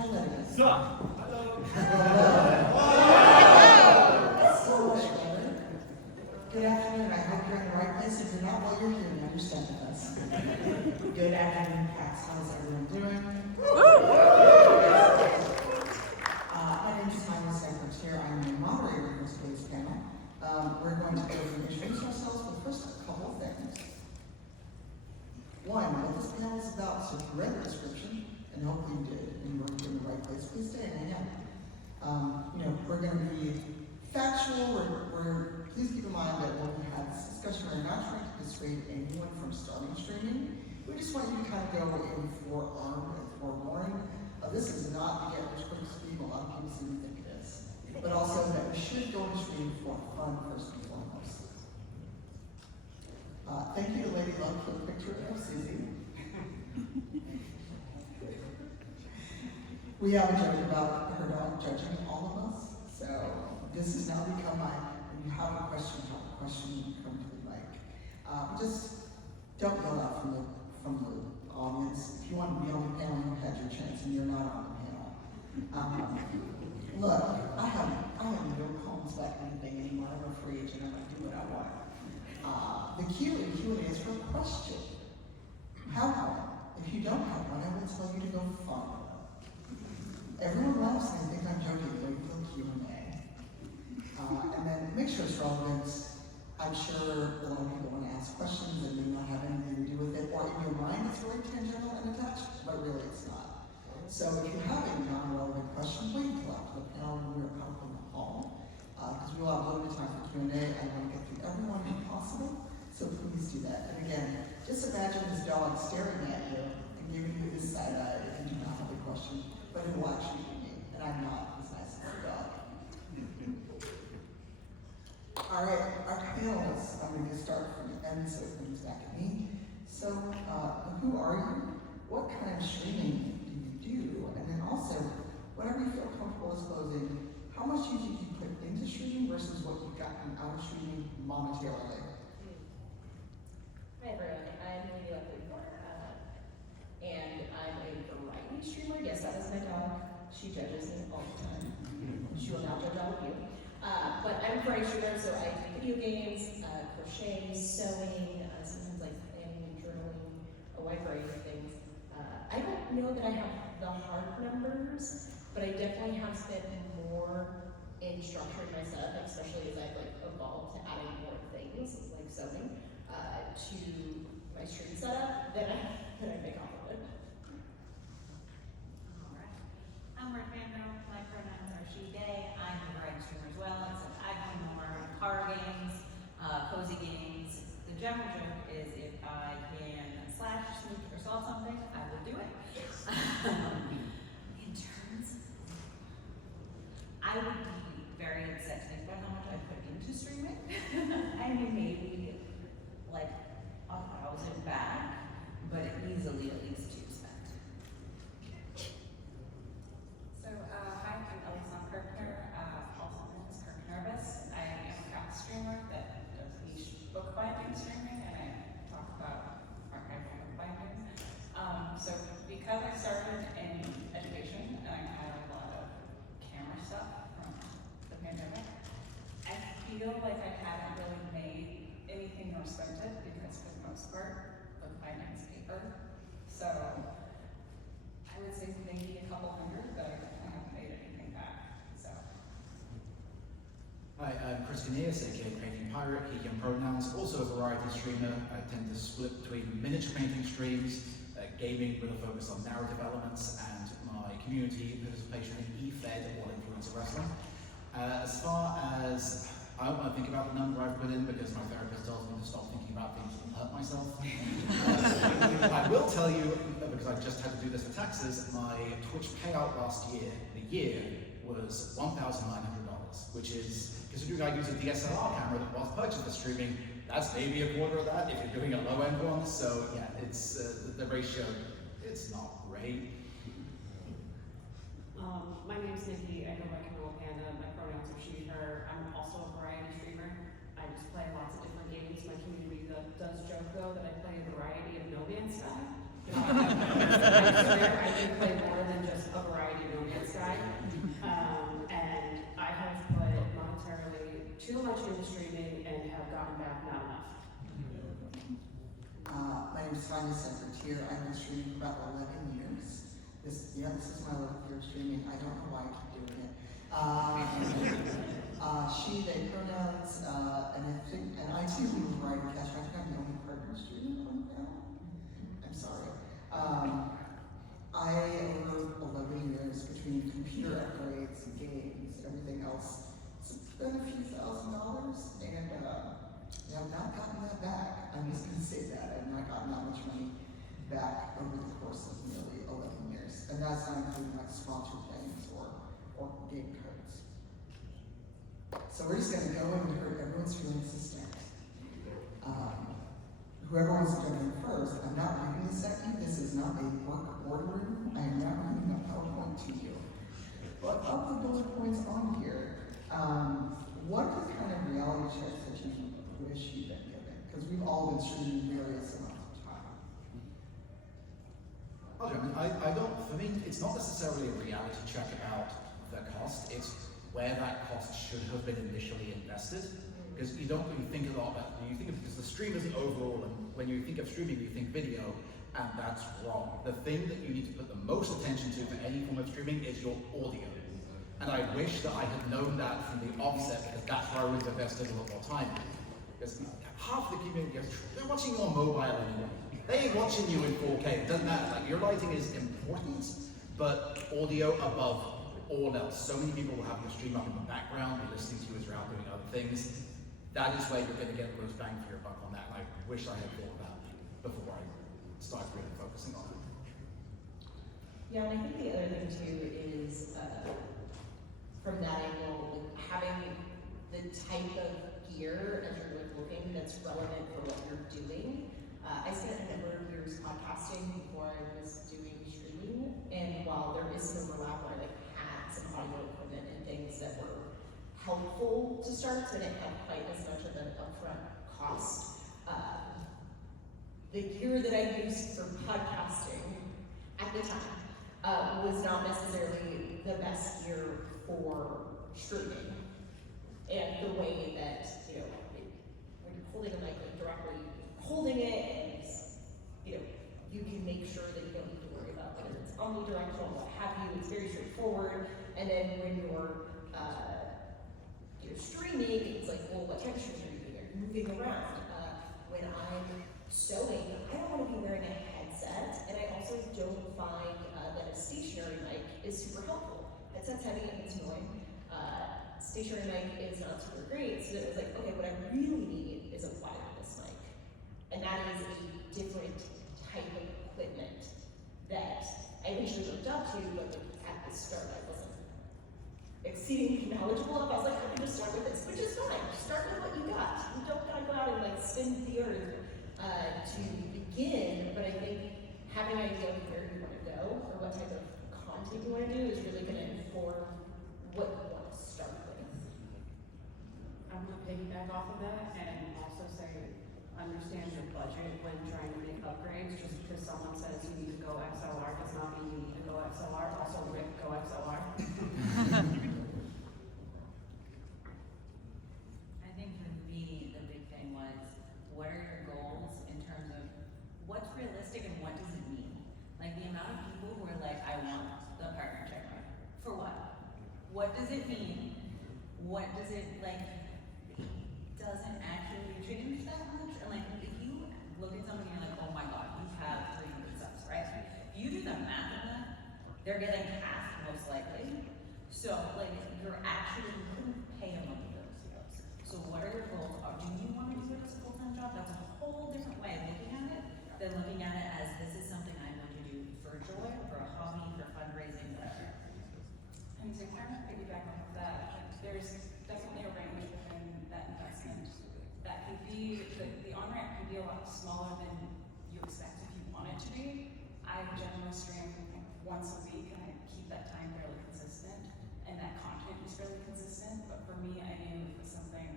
Hi, Letty. Sup? That's so much better. Good afternoon. I hope you're in the right place. If you're not, while you're here, you understand us. Good afternoon, PAX. How's everyone doing? My name is Camilla Panda. I'm the moderator of today's panel. We're going to go and introduce ourselves, but first, a couple of things. One, what this panel is about, so if you read the description, and hopefully you did, and you were in the right place, please stay and hang out. We're going to be factual. Please keep in mind that when we have this discussion, we're not trying to dissuade anyone from starting streaming. We just want you to kind of go in forearmed and forewarned. This is not the get rich quick scheme a lot of people seem to think it is, but also that we should go to stream for fun first and foremost. Thank you to Lady Luck for the picture of Susie. We have a joke about her dog judging all of us, so this has now become when you have a question, you come to the mic. Just don't yell out from the audience. If you want to be on the panel, you had your chance, and you're not on the panel. Look, I have no qualms about anything anymore. I'm a free agent. I'm going to do what I want. The Q&A is for a question. Have one. If you don't have one, I will tell you to go find one. Everyone laughs and I think I'm joking, but we feel Q&A. And then make sure it's relevant. I'm sure a lot of people want to ask questions and may not have anything to do with it, or in your mind it's really tangential and attached, but really it's not. So if you have a non-relevant question, wait until after the panel when we're out in the hall, because we will have limited time for Q&A. I want to get through everyone if possible, so please do that. And again, just imagine this dog staring at you and giving you this side eye if you do not have a question, but it will actually be me, and I'm not as nice as a dog. All right, our panelists, I'm going to start from the end so it comes back at me. So, who are you? What kind of streaming do you do? And then also, whatever you feel comfortable disclosing, how much do you put into streaming versus what you've gotten out of streaming monetarily? Hi everyone, I'm Camilla Panda, and I'm a variety streamer. Yes, that is my dog. She judges me all the time. She will not judge all of you. But I'm a variety streamer, so I do video games, crochet, sewing, sometimes like planning and journaling, a wide variety of things. I don't know that I have the hard numbers, but I definitely have spent more in structuring my setup, especially as I've evolved to adding more things like sewing to my stream setup than I make off of it. Alright. I'm Wordfangirl. My pronouns are she, they. I'm a variety streamer as well, except I play more horror games, cozy games. The general joke is if I can slash, sneak, or solve something, I will do it. In terms, I would be very upset to think about how much I put into streaming. I mean, maybe like 1,000 back, but easily at least 2 spent. So, hi, I'm Ellie Kirkner, also known as Kirknervous. I am a PAX streamer that does niche bookbinding streaming, and I talk about archival bookbinding. So, because I started in education, and I had a lot of camera stuff from the pandemic, I feel like I haven't really made anything or spent it, because for the most part, bookbinding is paper. So, I would say maybe a couple hundred, but I definitely haven't made anything back. So. Hi, I'm Christian, aka PaintingPirate, he and pronouns, also a variety streamer. I tend to split between miniature painting streams, gaming with a focus on narrative elements, and my community participation in E-Fed or influencer wrestling. As far as I don't want to think about the number I've put in because my therapist tells me to stop thinking about things that will hurt myself. I will tell you, because I just had to do this for taxes, my Twitch payout last year, the year, was $1,900, which is, considering I use a DSLR camera that was purchased for streaming, that's maybe a quarter of that if you're doing a low-end one. So yeah, it's the ratio, it's not great. My name's Nikki. I go by Camilla Panda. My pronouns are she, her. I'm also a variety streamer. I just play lots of different games. My community does joke though that I play a variety of No Man's Sky. I swear I do play more than just a variety of No is Sonia Secretary. I've been streaming for about 11 years. This is my 11th year of streaming. I don't know why I keep doing it. She, they pronouns, and I too will write a catch. I think I'm the only partner streaming on the panel. I'm sorry. Over 11 years between computer upgrades and games and everything else, it's been a few $1,000s, and I've not gotten that back. I'm just going to say that. I've not gotten that much money back over the course of nearly 11 years. And that's not including like sponsored things or game cards. So we're just going to go and hurt everyone's feelings to start. Whoever wants to jump in first, I'm not reading this at you. This is not a work boardroom. I am not reading a PowerPoint to you. But of the bullet points on here, what are the kind of reality checks that you wish you'd been given? Because we've all been streaming various amounts of time. I don't, for me, it's not necessarily a reality check about the cost, it's where that cost should have been initially invested. Because you don't really think a lot about, you think of because the stream is overall, and when you think of streaming, you think video, and that's wrong. The thing that you need to put the most attention to for any form of streaming is your audio. And I wish that I had known that from the offset, because that's where I would have invested a lot more time. Because half the community goes, they're watching you on mobile anyway. They ain't watching you in 4K, it doesn't matter. Like, your lighting is important, but audio above all else. So many people will have your stream up in the background, they're listening to you as you're out doing other things. That is where you're going to get the most bang for your buck on that. And I wish I had thought about it before I started really focusing on it. Yeah, and I think the other thing too is from that angle, like, having the type of gear as you're looking that's relevant for what you're doing. I spent a number of years podcasting before I was doing streaming, and while there is some overlap where I had some audio equipment and things that were helpful to start, so it didn't have quite as much of an upfront cost. The gear that I used for podcasting at the time was not necessarily the best gear for streaming. And the way that, when you're holding a mic directly, holding it, and you can make sure that you don't need to worry about whether it's omnidirectional, what have you. It's very straightforward. And then when you're streaming, it's like, well, what textures are you doing? Are you moving around? When I'm sewing, I don't want to be wearing a headset, and I also don't find that a stationary mic is super helpful. Headset's heavy and it's annoying. Stationary mic is not super great, so it was like, okay, what I really need is a wireless mic. And that is a different type of equipment that I eventually looked up to, but at the start I wasn't exceedingly knowledgeable of. I was like, I can just start with this, which is fine. Just start with what you got. You don't gotta go out and like spin the earth to begin, but I think having an idea of where you want to go or what type of content you want to do is really going to inform what you want to start with. I'm gonna piggyback off of that and also say, understand your budget when trying to make upgrades. Just because someone says you need to go XLR does not mean you need to go XLR. Also, Rick, go XLR. I think for me, the big thing was, what are your goals in terms of what's realistic and what does it mean? Like the amount of people who are like, I want the partner checker. For what? What does it mean? What does it, like, it doesn't actually change that much. And like, if you look at somebody and you're like, oh my God, you have 300 subs, right? If you do the math on that, they're getting half most likely. So like, you're actually, you couldn't pay them money for those deals. So what are your goals? Do you want to do it as a full-time job? That's a whole different way of looking at it than looking at it as this is something I'm going to do for joy, for a hobby, for fundraising, whatever. And to kind of piggyback off of that, there's definitely a range within that investment. That can be, the on-ramp can be a lot smaller than you expect if you want it to be. I generally stream once a week and I keep that time fairly consistent, and that content is fairly consistent. But for me, I knew it was something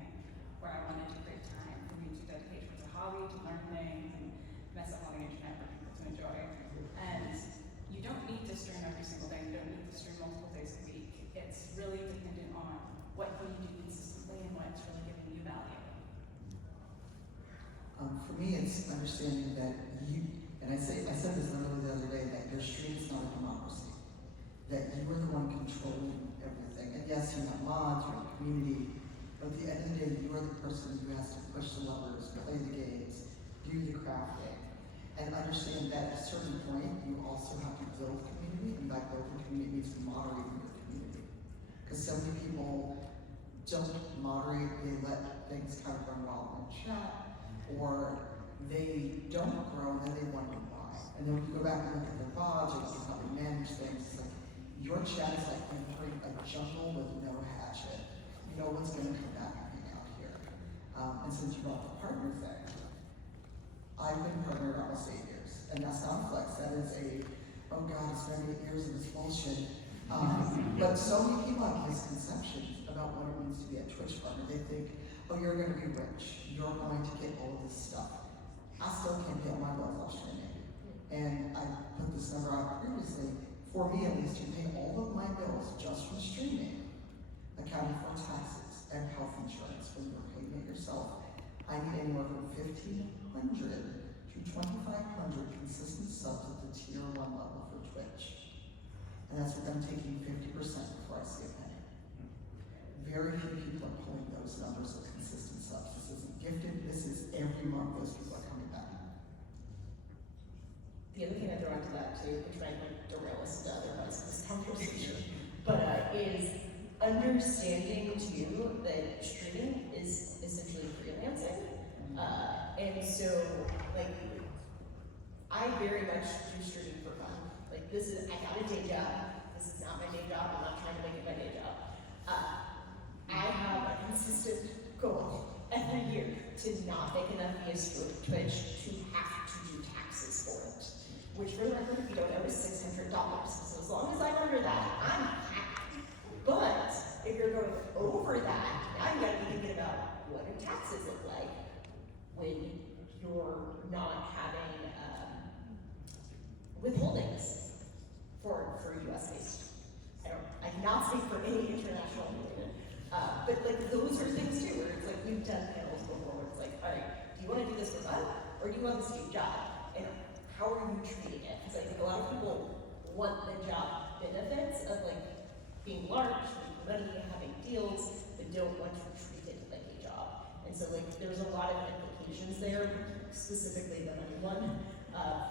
where I wanted to create time for me to dedicate towards a hobby, to learn things, and mess up on the internet for people to enjoy. And you don't need to stream every single day, you don't need to stream multiple days a week. It's really dependent on what can you do consistently and what's really giving you value. For me, it's understanding that you I said this literally the other day, that your stream is not a democracy. That you are the one controlling everything. And yes, you have mods, you have community, but at the end of the day, you are the person who has to push the levers, play the games, do the crafting, and understand that at a certain point, you also have to build community, and by building community means moderating your community. Because so many people don't moderate, they let things kind of run wild in chat, or they don't grow, and then they wonder why. And then when you go back and look at their VODs, or see how they manage things, it's like, your chat is like entering a jungle with no hatchet. No one's gonna come back and hang out here. And since you brought the partner thing, I've been partnered almost 8 years, and that's not a flex, that is oh God, it's been 8 years of this bullshit. But so many people have misconceptions about what it means to be a Twitch partner. They think, oh, you're gonna be rich, you're going to get all of this stuff. I still can't pay all my bills off streaming. And I put this number out previously, for me at least, to pay all of my bills just from streaming, accounting for taxes and health insurance when you're paying it yourself, I need anywhere from 1,500 to 2,500 consistent subs at the tier 1 level for Twitch. And that's with them taking 50% before I see a penny. Very few people are pulling those numbers of consistent subs. This isn't gifted, this is every month those people are coming back. The other thing I throw into that too, which might derail us to other parts of this conversation, but is understanding too that streaming is essentially freelancing. And so, like, I very much do streaming for fun. Like, I got a day job. This is not my day job. I'm not trying to make it my day job. I have a consistent goal every year to not make enough views for Twitch to have to do taxes for it. Which, for the record, if you don't know, is $600. So as long as I'm under that, I'm happy. But if you're going over that, now you gotta be thinking about what do taxes look like when you're not having withholdings for US based. I cannot speak for any international related. But like those are things too, where it's like we've done panels before where it's like, all right, do you want to do this for fun or do you want this to be a job? And how are you treating it? Because I think a lot of people want the job benefits of like being large, making money, having deals, but don't want to treat it like a job. And so like there's a lot of implications there, specifically the money one.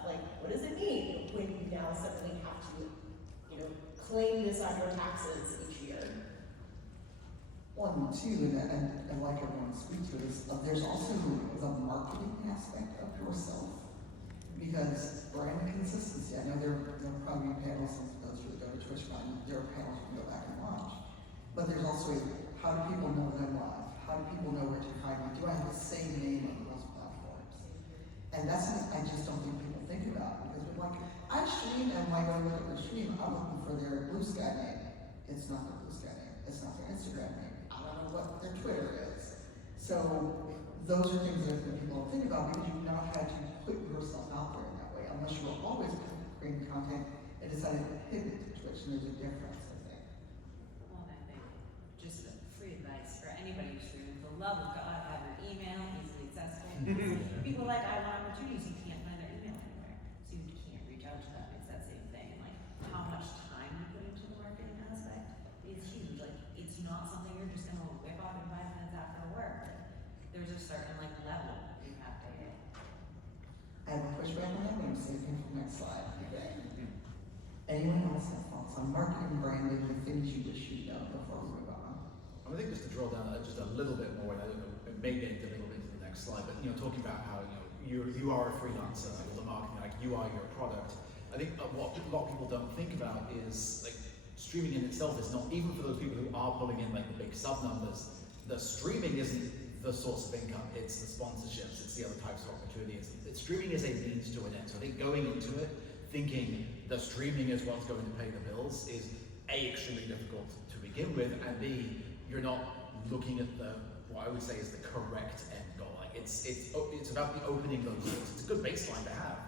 Like what does it mean when you now suddenly have to, claim this on your taxes each year? One, two, and like everyone speak to is there's also the marketing aspect of yourself. Because brand consistency, I know there are probably panels, and those who go to Twitch, there are panels you can go back and watch. But there's also how do people know that I'm live? How do people know where to find me? Do I have the same name on those platforms? And that's something I just don't think people think about. Because we're like, I stream, and when I go look at their stream, I'm looking for their Blue Sky name. It's not their Blue Sky name. It's not their Instagram name. I don't know what their Twitter is. So those are things that people don't think about because you've not had to put yourself out there in that way, unless you were always creating content and decided to pivot to Twitch, and there's a difference, I think. Well, I think just free advice for anybody who's streaming. For the love of God, have your email easily accessible. People like I want opportunities, you can't find their email anywhere, so you can't reach out to them. It's that same thing. Like how much time you put into the marketing aspect is huge. Like it's not something you're just gonna whip out in 5 minutes after work. There's a certain like level you have to hit. I have a pushback on that, but I'm saving for the next slide. Okay. Anyone else have thoughts on marketing, branding, the things you just should know before we move on? I think just to drill down just a little bit more, and I don't know, it may get into a little bit into the next slide, but talking about how you are a freelancer, or the marketing, like you are your product. I think what a lot of people don't think about is like streaming in itself is not, even for those people who are pulling in like the big sub numbers, the streaming isn't the source of income, it's the sponsorships, it's the other types of opportunities. Streaming is a means to an end. So I think going into it, thinking that streaming is what's going to pay the bills is A, extremely difficult to begin with, and B, you're not looking at what I would say is the correct end goal. Like it's about the opening those doors. It's a good baseline to have,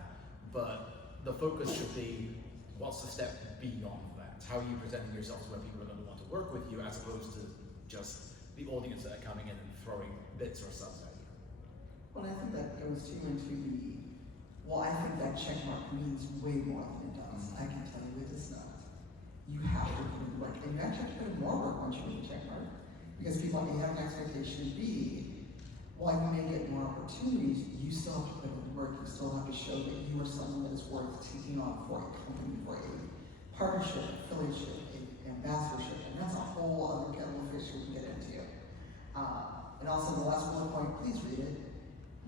but the focus should be what's the step beyond that? How are you presenting yourself to where people are going to want to work with you, as opposed to just the audience that are coming in and throwing bits or subs at you. Well, I think that goes too into Well, I think that check mark means way more than it does. I can tell you it does not. You have to put in work, and you actually have to put in more work once you get a check mark, because people A, have an expectation, B, while you may get more opportunities, you still have to put in work. You still have to show that you are someone that is worth taking on for a company, for a partnership, affiliateship, an ambassadorship, and that's a whole other kettle of fish we can get into. And also the last bullet point, please read it.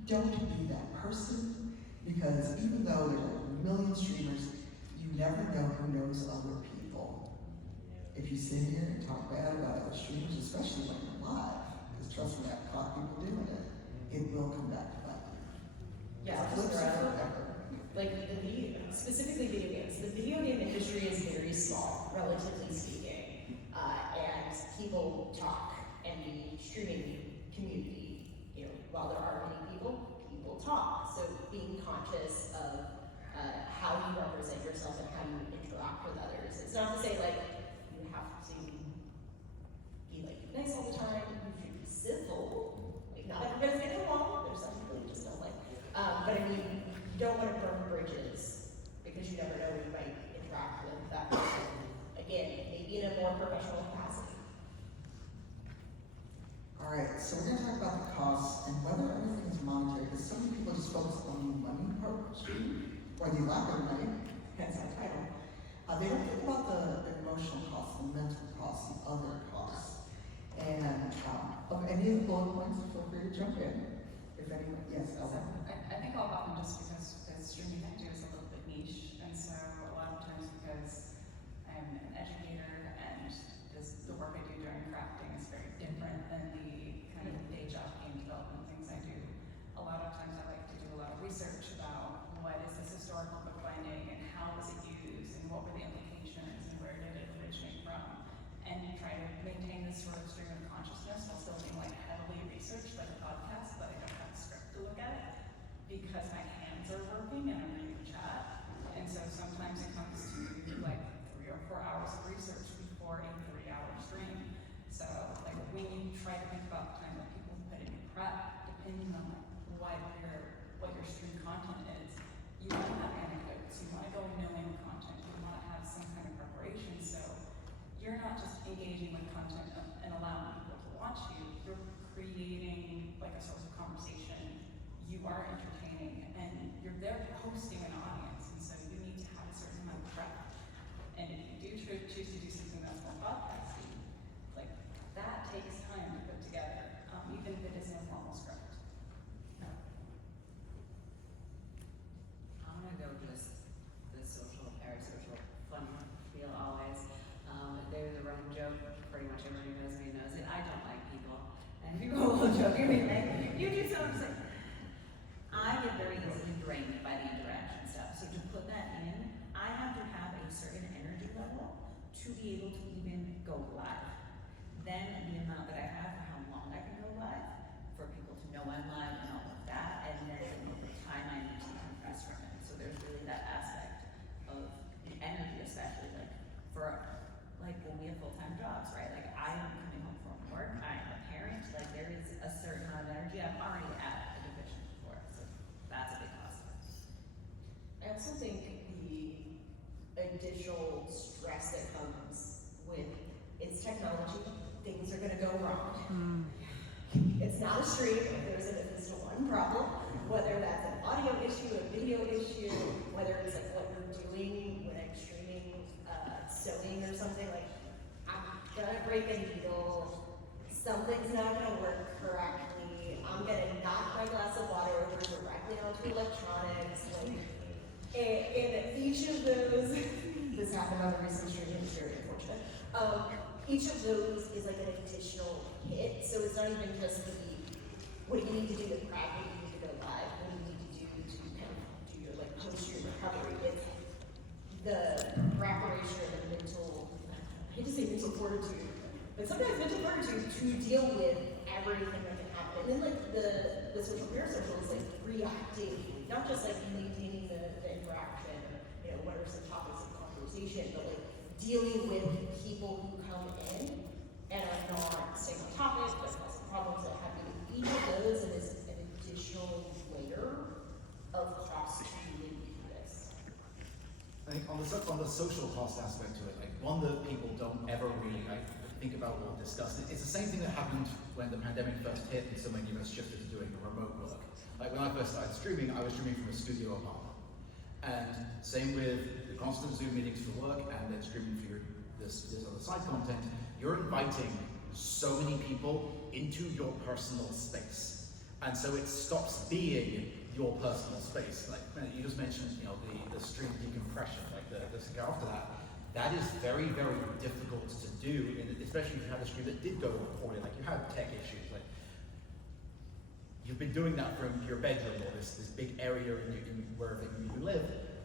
Don't be that person, because even though there's a million streamers, you never know who knows other people. If you sit here and talk bad about other streamers, especially when you're live, because trust me, I've caught people doing it, it will come back to bite you. Yeah, It's a flip side forever. like specifically video games. The video game industry is very small, relatively speaking, and people talk, and the streaming community, while there are many people talk. So being conscious of how you represent yourself and how you interact with others. It's not to say like you have to be like nice all the time. You should be civil. Like not everybody's getting along. There's some people you just don't like. But I mean, you don't want to burn bridges because you never know who you might interact with that person. Again, maybe in a more professional capacity. All right, so we're going to talk about the costs and whether everything is monetary, because so many people just focus on the money part of the stream, or the lack of money, hence our title. They don't think about the emotional costs, the mental costs, the other costs. And of any of the bullet points, feel free to jump in. If anyone, yes, Elsa. I think I'll hop in just because the streaming I do is a little bit niche, and so a lot of times because I'm an educator and the work I do during crafting is very different than the kind of day job game development things I do. A lot of times I like to do a lot of research about what is this historical bookbinding and how was it used and what were the implications and where did it originate from, and try to maintain this sort of stream of consciousness while still being like heavily researched like a podcast, but I don't have a script to look at because my hands are working and I'm reading chat, and so sometimes it comes to like 3 or 4 hours of research before a 3-hour stream. So like when you try to think about the time that people put in prep, depending on like what your stream content is, you want to have anecdotes, you want to go knowing the content, you want to have some kind of preparation, so you're not just engaging with content and allowing people to watch you, you're creating like a source of conversation, you are entertaining, and you're there hosting an audience, and so you need to have a certain amount of prep. And if you do choose to do something that's more podcasty, like that takes time to put together, even if it is an informal script. I'm gonna go just the social, parasocial, fun feel always. There's a running joke, pretty much everybody knows me knows it. I don't like people, and people will joke at me like, you do something. I get very easily drained by the interaction stuff. So to put that in, I have to have a certain energy level to be able to even go live. Then the amount that I have for how long I can go live, for people to know I'm live and all of that, and then the time I need to compress from it. So there's really that aspect of the energy, especially like for like when we have full-time jobs, right? Like I am coming home from work, I am a parent, like there is a certain amount of energy I'm already at a division for. So that's a big cost. I also think the additional stress that comes with it's technology, things are gonna go wrong. It's not a stream if there's at least one problem, whether that's an audio issue, a video issue, whether it's like what you're doing when I'm streaming sewing or something, like I'm gonna break a needle, something's not gonna work correctly, I'm gonna knock my glass of water over directly onto electronics, like, and each of those, this happened on the recent stream, it's very unfortunate, each of those is like an additional hit, so it's not even just the, what do you need to do to prep, what do you need to go live, what do you need to do to kind of do your like post-stream recovery, it's the preparation and the mental, I hate to say mental fortitude, but sometimes mental fortitude to deal with everything that can happen. And then like the social parasocial is like reacting, not just like maintaining the interaction, or, what are some topics of conversation, but like dealing with people who come in and are not staying on topic, but causing problems that have you. Each of those is an additional layer of cost to on the social cost aspect to it, like one that people don't ever really think about or discuss. It's the same thing that happened when the pandemic first hit and so many of us shifted to doing remote work. Like when I first started streaming, I was streaming from a studio apartment. And same with the constant Zoom meetings for work and then streaming for this other side content. You're inviting so many people into your personal space. And so it stops being your personal space. Like you just mentioned, you know, the stream decompression, like the after that. That is very, very difficult to do, especially if you had a stream that did go poorly, like you had tech issues. Like you've been doing that from your bedroom or this big area in wherever you live.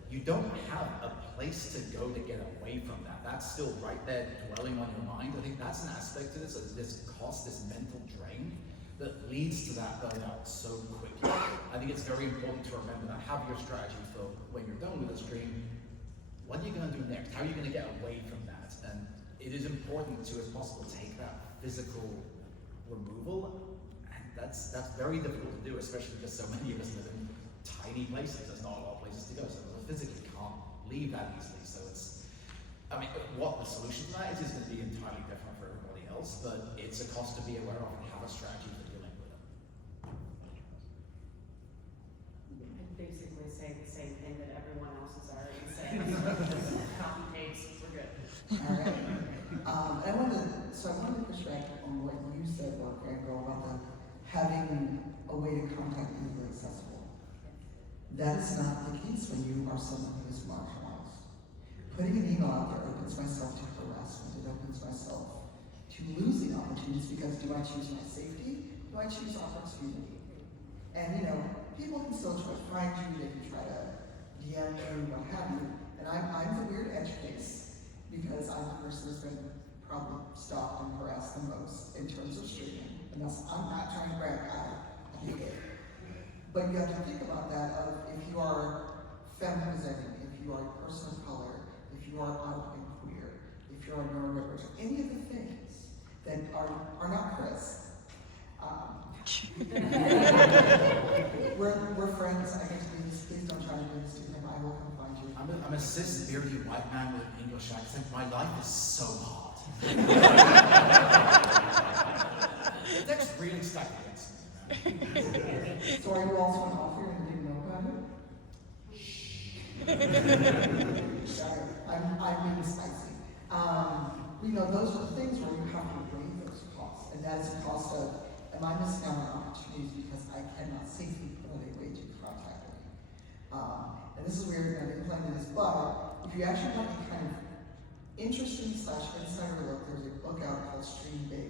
You don't have a place to go to get away from that. That's still right there dwelling on your mind. I think that's an aspect to this cost, this mental drain that leads to that burnout so quickly. I think it's very important to remember that. Have your strategy for when you're done with the stream. What are you going to do next? How are you going to get away from that? And it is important to, as possible, take that physical removal. And that's very difficult to do, especially because so many of us live in tiny places. There's not a lot of places to go, so we physically can't leave that easily. So it's, I mean, what the solution to that is going to be entirely different for everybody else, but it's a cost to be aware of and have a strategy for dealing with it. I'd basically say the same thing that everyone else is already saying. Copy paste, we're good. All right. I wanted to push back on what you said, Wordfangirl, about having a way to contact people accessible. That is not the case when you are someone who is marginalized. Putting an email out there opens myself to harassment. It opens myself to losing opportunities because do I choose my safety? Do I choose opportunity? And you know, people can still try to find you, they can try to DM you, what have you. And I'm the weird edge case because I'm the person who's been probably stalked and harassed the most in terms of streaming. And I'm not trying to brag, I hate it. But you have to think about that of if you are feminine presenting, if you are a person of color, if you are out and queer, if you're a neurodivergent, any of the things that are not Chris. We're friends. I get to do this. Please don't try to do this to him. I will come find you. I'm a cis beardy white man with an English accent. My life is so hard. That's really stacked against me. So are you also an author and didn't know about it? Sorry, I'm being spicy. You know, those are things where you have to weigh those costs, and that is a cost of, am I missing out on opportunities because I cannot safely put a way to contact me? And this is weird, and I didn't plan this, but if you actually want a kind of interesting / insider look, there's a book out called Stream Big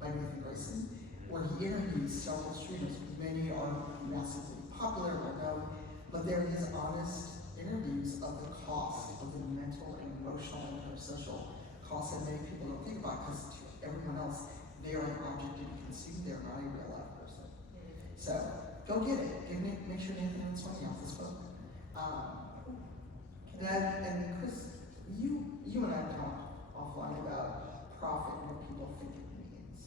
by Nathan Grayson, where he interviews several streamers. Many are massively popular or known, but they're his honest interviews of the cost of the mental and emotional and social costs that many people don't think about because to everyone else, they are an object to be consumed. They're not a real life person. So go get it. Make sure Nathan and Swanee off this book. And Chris, you and I talked offline about profit and what people think it means.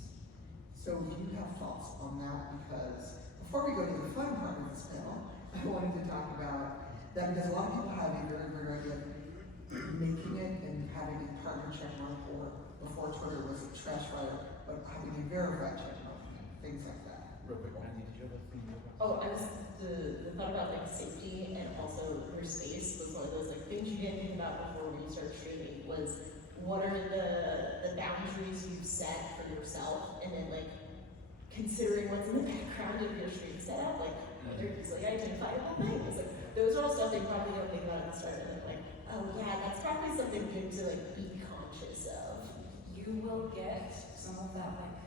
So do you have thoughts on that? Because before we go to the fun part of this panel, I wanted to talk about that because a lot of people have a very good idea of making it and having a partner check mark, or before Twitter was a trash fire, but having a verified check mark, things like that. Real quick, Andy, did you have a thing? Oh, I was the thought about like safety and also your space was one of those like things you didn't think about before when you started streaming was what are the boundaries you've set for yourself, and then like considering what's in the background of your stream setup, like are there easily identifiable things? Like those are all stuff that you probably don't think about at the start, and like, oh yeah, that's probably something good to like be conscious of. You will get some of that like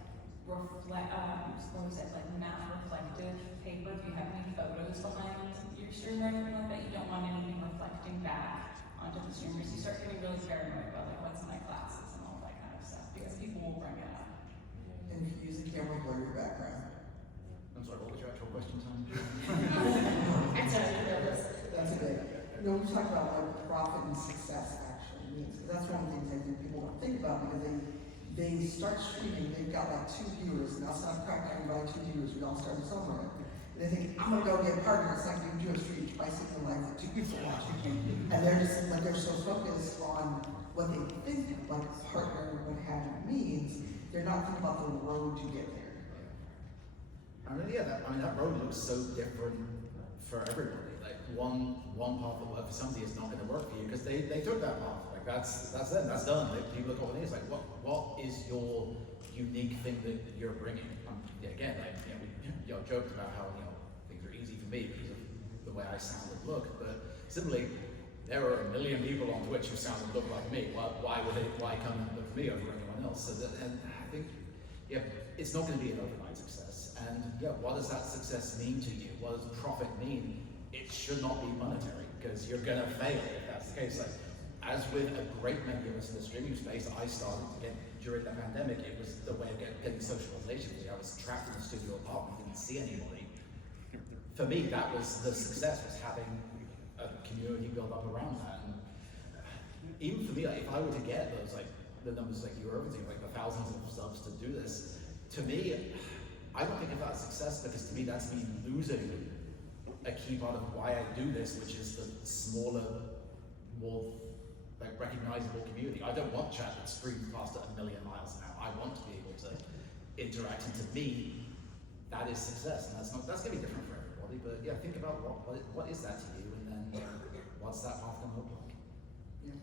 what was it, like matte reflective paper if you have any photos behind your stream or anything like that. You don't want anything reflecting back onto the streamers. You start getting really paranoid about like what's in my classes and all that kind of stuff because people will bring it up. And if you use a camera, blur your background. I'm sorry, what was your actual question, Tom? That's okay. You know, we talk about what profit and success actually means, because that's one of the things I think people don't think about because they start streaming, they've got like 2 viewers, and that's not crack anybody 2 viewers, we all started somewhere. they think, I'm gonna go get a partner. It's like you do a stream twice in your life, two people watching. And they're just, like, they're so focused on what they think like a partner, what have you means, they're not thinking about the road to get there. I mean, yeah, that road looks so different for everybody. Like one path that worked for somebody is not going to work for you because they took that path. Like that's them, that's done. Like, people are calling it. It's like, what is your unique thing that you're bringing? Yeah, again, like, we joked about how things are easy for me because of the way I sound and look, but similarly, there are a million people on Twitch who sound and look like me. Why come and look at me over anyone else? So and I think, it's not going to be an overnight success. And what does that success mean to you? What does profit mean? It should not be monetary because you're going to fail if that's the case. Like, as with a great many of us in the streaming space, I started to get during the pandemic. It was the way of getting socialization. I was trapped in a studio apartment, didn't see anybody. For me, that was the success, was having a community built up around that. And even for me, like, if I were to get those, like, the numbers like you were over to, like the thousands of subs to do this, to me, I don't think of that as success because to me that's me losing a key part of why I do this, which is the smaller, more like recognizable community. I don't want chat that streams past at 1 million miles an hour. I want to be able to interact, and to me, that is success. And that's gonna be different for everybody. But yeah, think about what is that to you, and then what's that path gonna look like? Yeah.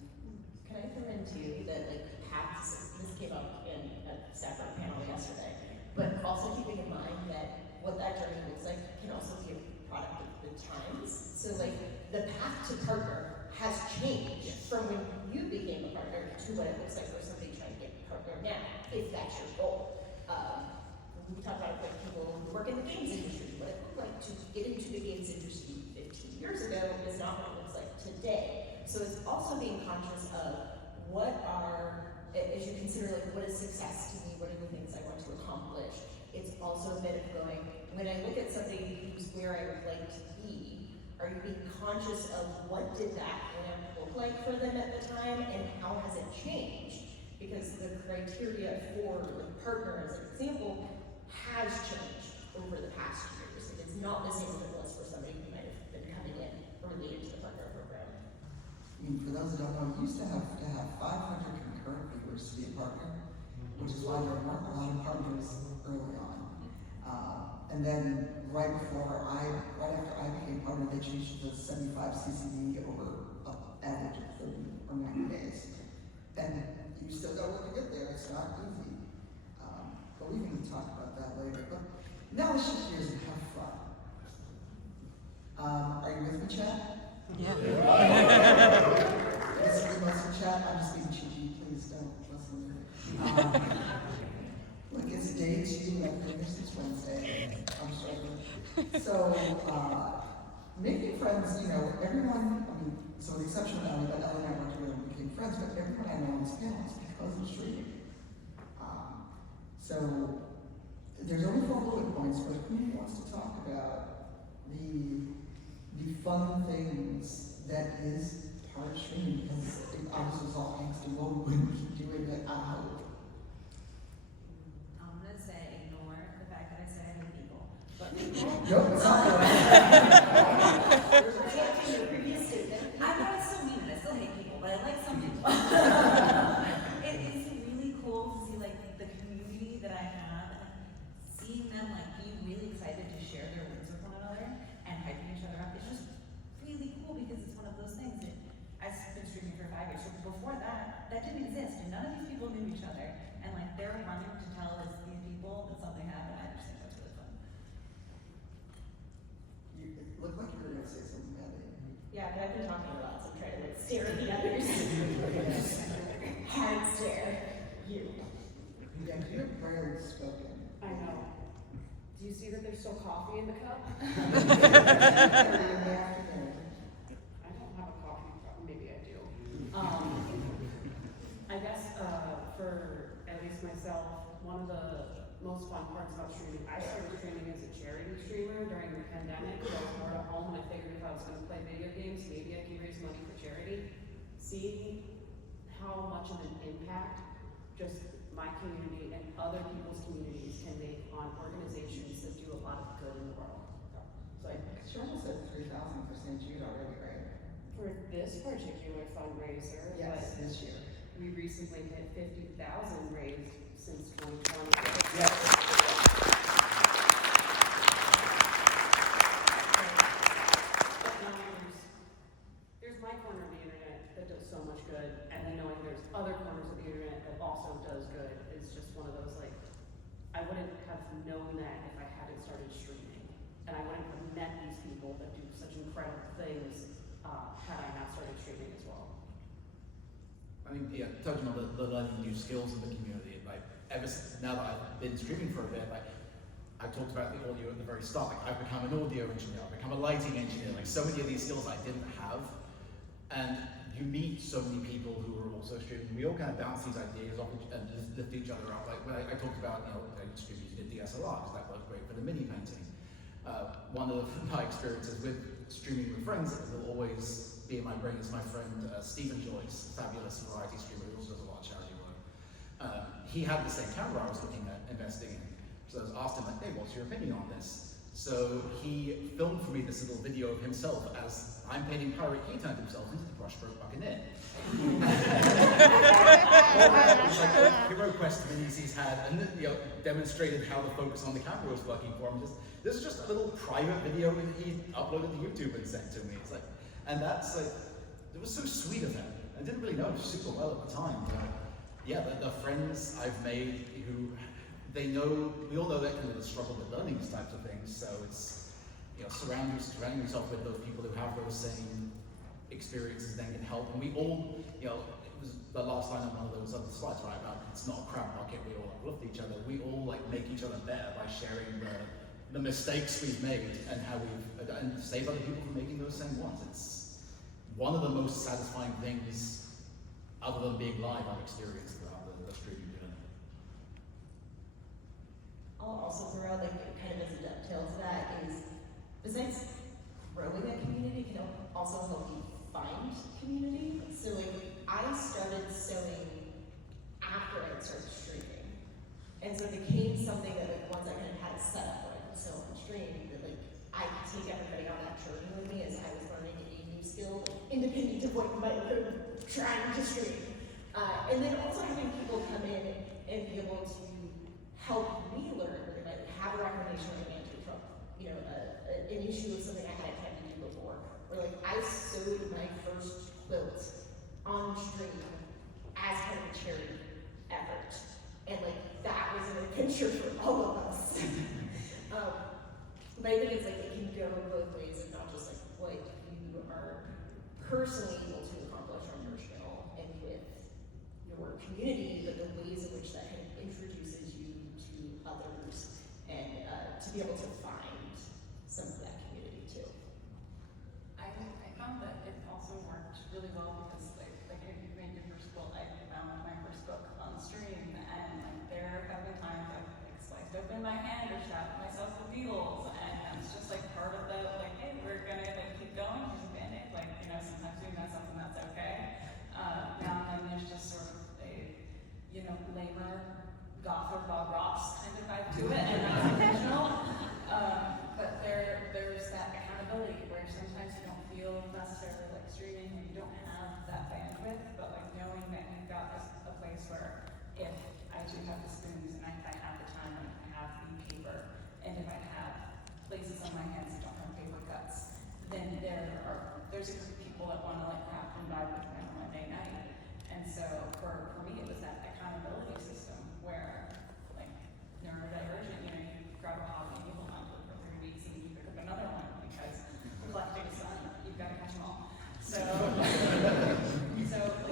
Can I throw in too that like PAX, this came up in a separate panel yesterday, but also keeping in mind that what that journey looks like can also be a product of the times. So like the path to partner has changed from when you became a partner to what it looks like for somebody trying to get a partner now, if that's your goal. We talk about like people who work in the games industry. What it looked like to get into the games industry 15 years ago is not what it looks like today. So it's also being conscious of what are, as you consider like what is success to me, what are the things I want to accomplish. It's also a bit of going, when I look at somebody who's where I would like to be, are you being conscious of what did that ramp look like for them at the time and how has it changed? Because the criteria for the partner, as an example, has changed over the past years. Like, it's not the same as it was for somebody who might have been coming in early into the partner program. I mean, for those who don't know, you used to have 500 concurrent viewers to be a partner, which is why there weren't a lot of partners early on. And then right after I became partner, they changed to 75 CCD over an average of 30 or 90 days. And you still got work to get there, it's not easy. But we can talk about that later. But now let's shift gears and have fun. Are you with me, chat? Yeah. This is the most in chat. I'm just being cheeky. Please don't listen to me. Look, it's day 2. I've been here since Wednesday. I'm struggling. So, making friends, everyone, so with the exception of Ellie, but Ellie and I worked together and became friends, but everyone I know on this panel is because of streaming. So, there's only 4 bullet points, but who wants to talk about the fun things that is part of streaming? Because it obviously was all angsty, well, we wouldn't keep doing it, I hope. I'm gonna say ignore the fact that I said I hate people. But Nope, it's not going. I know I still mean it, I still hate people, but I like some people. It is really cool to see like the community that I have and seeing them like be really excited to share their wins with one another and hyping each other up. It's just really cool because it's one of those things that I've been streaming for 5 years. So before that didn't exist and none of these people knew each other. And like they're running to tell these people that something happened. I just think that's really fun. You look like you were going to say something bad. Yeah, but I've been talking a lot, so I'm trying to like stare at the others. Hard stare. You. Yeah, you're rarely spoken. I know. Do you see that there's still coffee in the cup? In the afternoon. I don't have a coffee cup, maybe I do. I guess, for at least myself, one of the most fun parts about streaming, I started streaming as a charity streamer during the pandemic. I was bored at home and I figured if I was gonna play video games, maybe I can raise money for charity. Seeing how much of an impact just my community and other people's communities can make on organizations that do a lot of good in the world. She almost said 3,000% Jude already, right? For this particular fundraiser, Yes, but this year. we recently hit 50,000 raised since 2020. Yes. But now there's my corner of the internet that does so much good, and then knowing there's other corners of the internet that also does good is just one of those, like, I wouldn't have known that if I hadn't started streaming. And I wouldn't have met these people that do such incredible things had I not started streaming as well. I mean, yeah, touching on the learning new skills in the community, like, now that I've been streaming for a bit, like, I talked about the audio at the very start, like, I've become an audio engineer, I've become a lighting engineer, like, so many of these skills I didn't have, and you meet so many people who are also streaming, we all kind of bounce these ideas off and lift each other up, like, when I talked about, I streamed using a DSLR, because that works great for the mini painting. One of my experiences with streaming with friends that will always be in my brain is my friend Stephen Joyce, fabulous variety streamer who also does a lot of charity work. He had the same camera I was looking at investing in, so I was asked him, like, hey, what's your opinion on this? So he filmed for me this little video of himself as I'm painting pirate, he turned himself into the brushstroke buccaneer. It's like a hero quest minis he's had, and demonstrated how the focus on the camera was working for him. This is just a little private video that he uploaded to YouTube and sent to me. It's like, and that's like, it was so sweet of him. I didn't really know him super well at the time, but yeah, the friends I've made who, we all know that kind of the struggle with learning these types of things, so it's, surrounding yourself with those people who have those same experiences then can help, and we all, it was the last line of one of those other slides, right, about it's not a crab bucket, we all uplift each other, we all like make each other better by sharing the mistakes we've made and how and save other people from making those same ones. It's one of the most satisfying things, other than being live, I've experienced throughout the streaming journey. I'll also throw out, like, kind of as a dovetail to that is, besides growing a community, can also help you find community. So, like, I started sewing after I started streaming. And so it became something that, like, once I kind of had it set up where I could sew on stream, that, like, I could take everybody on that journey with me as I was learning a new skill, like, independent of what you might have trying to stream. And then also having people come in and be able to help me learn, like, have a recommendation or an answer from, an issue of something I hadn't had to do before. Or, like, I sewed my first quilt on stream as kind of a charity effort. And, like, that was an adventure for all of us. But I think it's like, it can go both ways, and not just like what you are personally able to accomplish on your channel and with your community, but the ways in which that kind of introduces you to others and to be able to find some of that community too. I found that it also worked really well because like if you made your first book, I found my first book on stream, and like there have been times I've like sliced open my hand or stabbed myself with needles, and it's just like part of the like, hey, we're gonna like keep going, here's a band-aid, like, sometimes we mess up and that's okay. Now and then there's just sort of a, lamer goth or Bob Ross kind of vibe to it, and that's intentional. But there's that accountability where sometimes you don't feel necessarily like streaming, and you don't have that bandwidth, but like knowing that you've got a place where if I do have the spoons and I have the time and I have the paper, and if I have places on my hands that don't have paper cuts, then there's a group of people that want to like craft and vibe with me on Monday night. And so for me, it was that accountability system where, like, neurodivergent, you grab a hobby and you hold on to it for 3 weeks and you pick up another one because collecting is fun. You've got to catch them all. So What's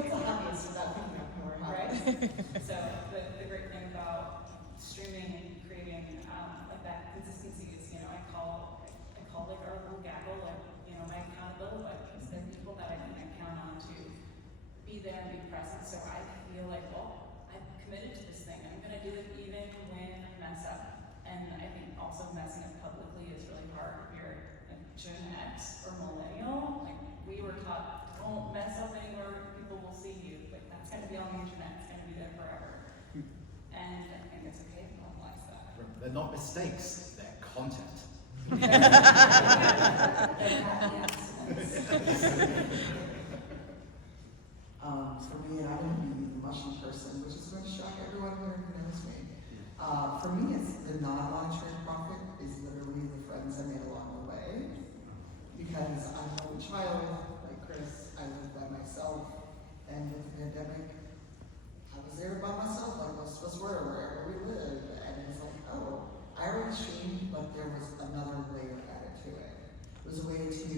the hobbies without picking up more hobbies? right. So the great thing about streaming and creating like that consistency is, I call like our little gaggle, like, my accountability buddies. They're people that I can count on to be there and be present. So I feel like, well, I'm committed to this thing. I'm gonna do it even when I mess up. And I think also messing up publicly is really hard. If you're like Gen X or millennial, like we were taught, don't mess up anywhere people will see you. Like that's gonna be on the internet. It's gonna be there forever. And I think it's okay to normalize that. They're not mistakes, they're content. For me, I wouldn't be the mushy person, which is going to shock everyone here who knows me. For me, it's the non-monetary profit is literally the friends I made along the way. Because I'm an only child, like Chris, I live by myself, and with the pandemic, I was there by myself, like most of us were, wherever we live, and it was like, oh, I already streamed, but there was another layer added to it. It was a way to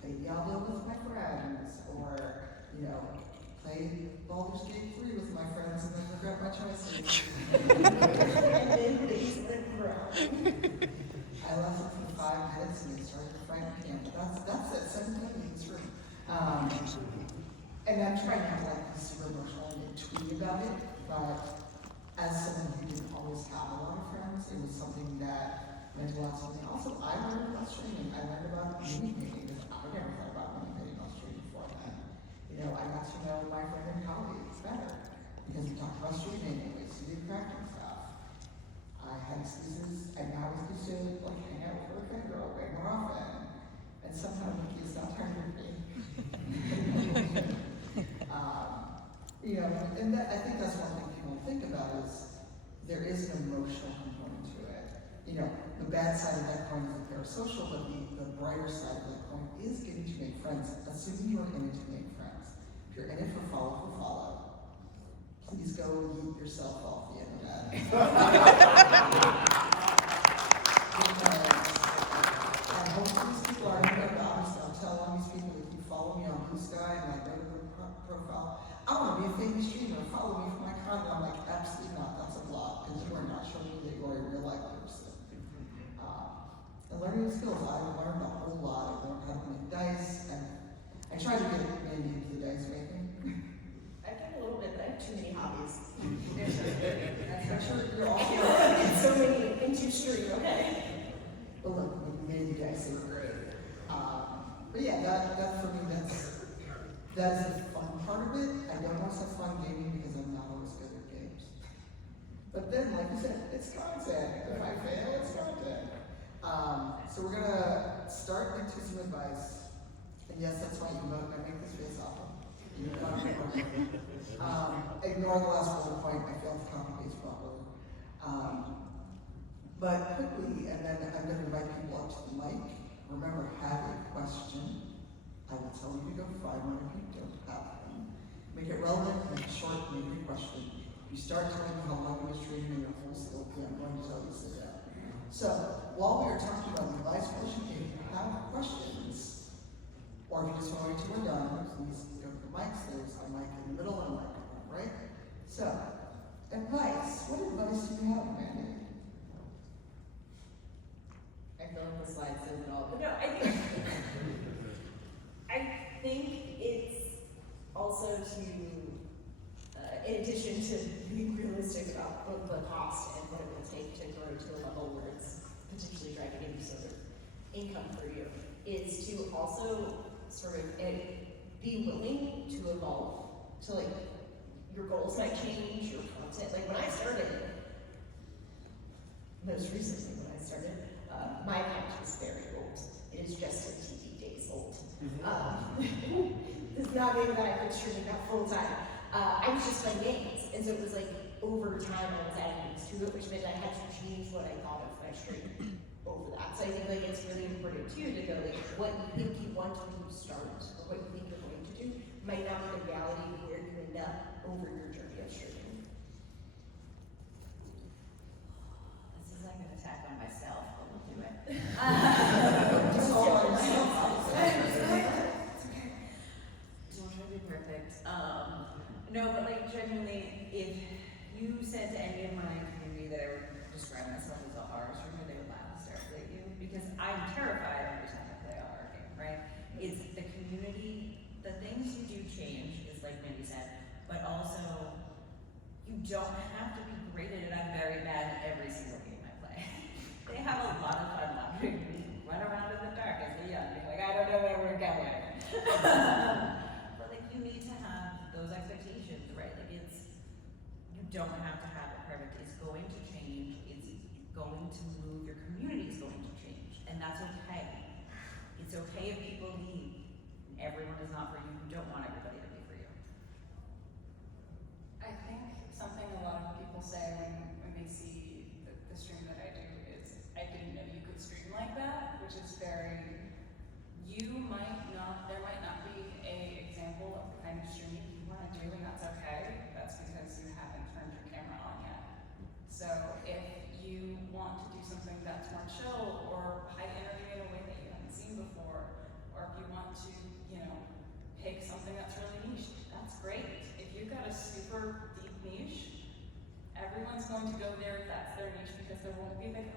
play Diablo with my friends, or, play Baldur's Gate 3 with my friends and then regret my choices. And then things went wrong. I left it for 5 minutes and they started to fight me again. That's at 17 in this room. And I'm trying to have like this super emotional and tweet about it, but as someone who didn't always have a lot of friends, it was something that meant a lot to me. Also, I learned about streaming. I learned about movie making because I never thought about movie making on streaming before that. I got to know my friend and colleagues better because we talked about streaming and ways to do crafting stuff. I had excuses, and now I was used to like hang out with Wordfangirl way more often. And sometimes the kids not tired of me. And that, I think that's one thing people think about is there is an emotional component to it. The bad side of that coin is the parasocial, but the brighter side of that coin is getting to make friends, assuming you're in it to make friends. If you're in it for follow, please go and yeet yourself off the internet. I hope these people are in their dollars. I'll tell all these people that you follow me on Blue Sky and I go to their profile. I want to be a famous streamer. Follow me for my content. I'm like, absolutely not. That's a block because you are not showing me that you are a real life person. And learning skills, I learned a whole lot. I learned how to make dice, and I tried to get Mandy into the dice making. I've done a little bit, but I have too many hobbies. I'm sure you're all It's so many into stream, okay? But look, Mandy dice are great. But yeah, that for me, that's the fun part of it. I don't always have fun gaming because I'm not always good at games. But then, like you said, it's content. If I fail, it's content. So we're gonna start into some advice. And yes, that's why you vote. I make this face awful. Ignore the last bullet point. I failed to copy paste properly. But quickly, and then I'm gonna invite people up to the mic. Remember, have a question. I will tell you to go find one if you don't have one. Make it relevant, make it short, make it a question. If you start telling me how long you were streaming and your whole skill, I'm going to tell you to sit down. So, while we are talking about the advice question, if you have questions, or if you just want to wait till we're done, please go to the mics. There's a mic in the middle and a microphone, right? So, advice. What advice do you have, Mandy? I feel like the slides says it all. But no, I think it's also to, in addition to being realistic about both the cost and what it will take to grow to a level where it's potentially driving into sort of income for you, is to also sort of be willing to evolve. So like, your goals might change, your content. Like when I started, most recently when I started, my account is very old. It is just 15 days old. Does not mean that I've been streaming that full time. I was just playing games, and so it was like over time I was adding things to it, which meant I had to change what I thought of my stream over that. So I think like it's really important too to go like what you think you want to start or what you think you're going to do might not be the reality of where you end up over your journey of streaming. This is like an attack on myself, but we'll do it. Just all on yourself. Don't try to be perfect. No, but like genuinely, if you said to any of my community that I would describe myself as a horror streamer, they would laugh hysterically at you because I'm terrified every time I play a horror game, right? It's the community, the things you do change, is like Mindy said, but also you don't have to be graded, and I'm very bad at every single game I play. They have a lot of fun watching me run around in the dark as a young, like I don't know where we're going. But like you need to have those expectations, right? Like you don't have to have it perfect. It's going to change. It's going to move. Your community is going to change. and that's okay. It's okay if people leave. Everyone is not for you. You don't want everybody to be for you. I think something a lot of people say when they see the stream that I do is, I didn't know you could stream like that, which is very, there might not be a example of the kind of streaming you want to do, and that's okay. That's because you haven't turned your camera on yet. So if you want to do something that's more chill or high energy in a way that you haven't seen before, or if you want to, pick something that's really niche, that's great. If you've got a super deep niche, everyone's going to go there if that's their niche, because there won't be that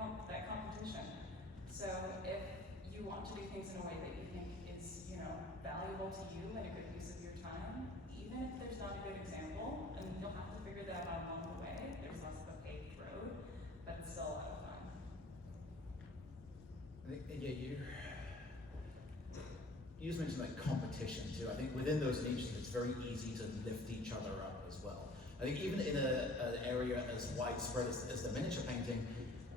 competition. So if you want to do things in a way that you think is, valuable to you and a good use of your time, even if there's not a good example, and you'll have to figure that out along the way, there's less of a paved road, but it's still a lot of fun. You just mentioned like competition too. I think within those niches, it's very easy to lift each other up as well. I think even in an area as widespread as the miniature painting,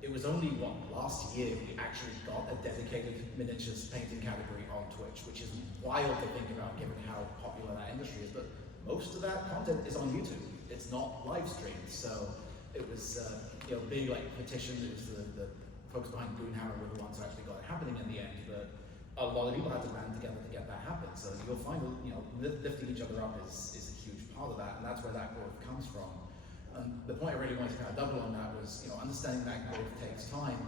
it was only last year we actually got a dedicated miniatures painting category on Twitch, which is wild to think about given how popular that industry is. But most of that content is on YouTube. It's not live streamed. So it was big like petition. It was the folks behind Goonhammer were the ones who actually got it happening in the end. But a lot of people had to band together to get that happen. So you'll find lifting each other up is a huge part of that, and that's where that growth comes from. And the point I really wanted to kind of double on that was, understanding that growth takes time.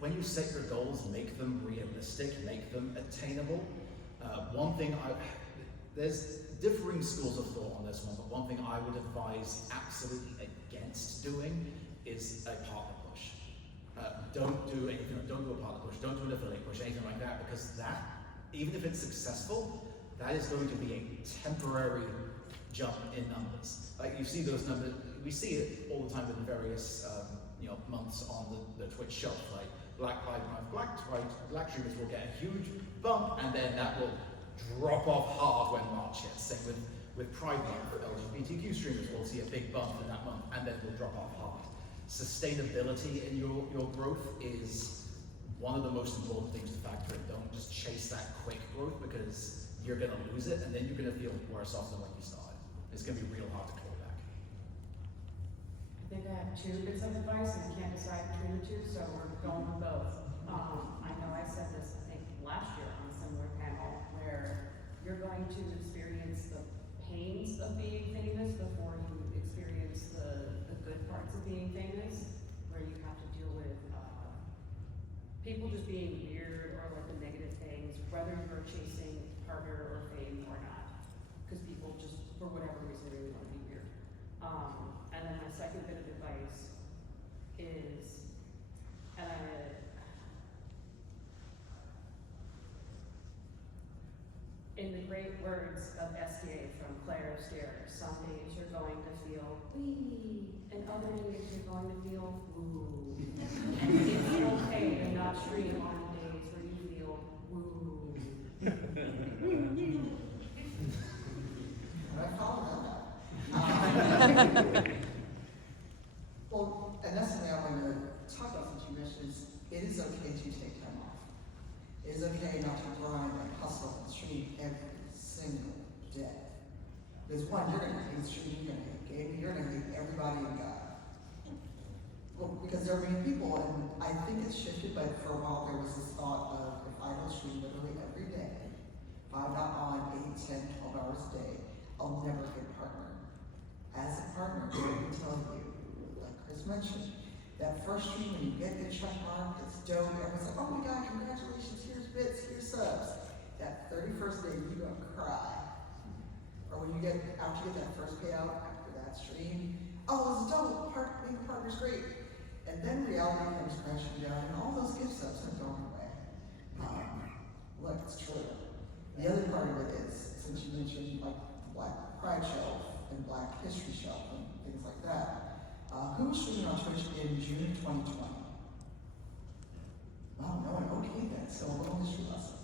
When you set your goals, make them realistic, make them attainable. One thing there's differing schools of thought on this one, but one thing I would advise absolutely against doing is a partner push. Don't do a partner push, don't do an affiliate push, anything like that, because that, even if it's successful, that is going to be a temporary jump in numbers. Like you see those numbers, we see it all the time with various months on the Twitch shelf. Like Black Lives Matter, black streamers will get a huge bump, and then that will drop off hard when March hits. Same with Pride Month, LGBTQ streamers will see a big bump in that month, and then will drop off hard. Sustainability in your growth is one of the most important things to factor in. Don't just chase that quick growth, because you're going to lose it, and then you're going to feel worse off than when you started. It's going to be real hard to claw back. I think I have two bits of advice and I can't decide between the two, so we're going with both. I know I said this, I think, last year on a similar panel, where you're going to experience the pains of being famous before you experience the good parts of being famous, where you have to deal with people just being weird or like the negative things, whether you're chasing partner or fame or not, because people just, for whatever reason, really want to be weird. And then my second bit of advice is, in the great words of SDA from Claire Stair, some days you're going to feel wee, and other days you're going to feel woo. And it's okay to not stream on days where you feel woo. I follow that. Well, and that's something I want to talk about since you mentioned is, it is okay to take time off. It is okay not to grind and hustle and stream every single day. Because one, you're going to hate streaming, you're going to hate gaming, you're going to hate everybody in God. Well, because there are many people, and I think it's shifted, but for a while there was this thought of, if I don't stream literally every day, if I'm not on 8, 10, 12 hours a day, I'll never get a partner. As a partner, let me tell you, like Chris mentioned, that first stream when you get the check mark, it's dope, everyone's like, oh my God, congratulations, here's bits, here's subs. That 31st day, you're gonna cry. Or when you get, after you get that first payout after that stream, oh, it's dope, being a partner's great. And then reality comes crashing down, and all those gift subs are going away. Look, it's true. The other part of it is, since you mentioned like Black Pride Shelf and Black History Shelf and things like that, who was streaming on Twitch in June 2020? Wow, no one, okay then, so a little history lesson.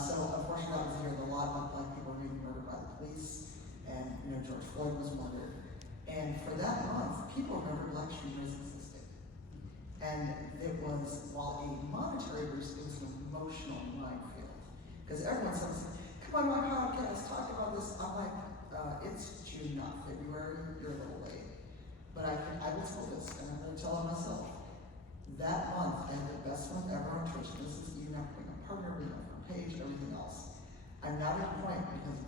So unfortunately that was a year that a lot of Black people were being murdered by the police, and George Floyd was murdered. And for that month, people remember Black streamers existed. And it was, while a monetary boost, it was an emotional minefield. Because everyone says, come on my podcast, talk about this. I'm like, it's June, not February, you're a little late. But I will tell this, and I'm gonna tell it myself. That month, and the best month ever on Twitch, and this is even after being a partner, being on a page, everything else. I'm now at a point because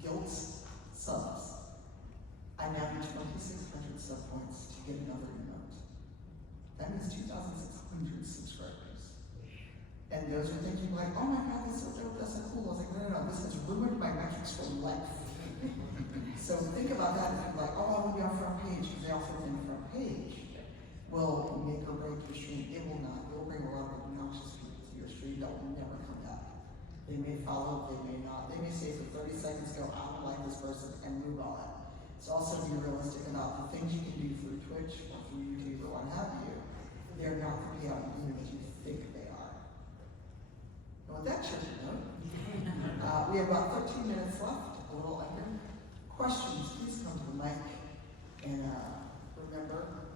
guilt's subs. I now need 2,600 sub points to get another emote. That means 2,600 subscribers. And those are thinking like, oh my god, that's so dope, that's so cool. I was like, no, this has ruined my metrics for life. So think about that and think like, oh, I want to be on front page, because they also think front page will make or break your stream. It will not. It will bring a lot of obnoxious people to your stream that will never come back. They may follow, they may not. They may say for 30 seconds, go, I don't like this person, and move on. So also be realistic about the things you can do through Twitch or through YouTube or what have you. They're not going to be out in as you think they are. And with that should note, we have about 13 minutes left, a little under. Questions, please come to the mic. And remember,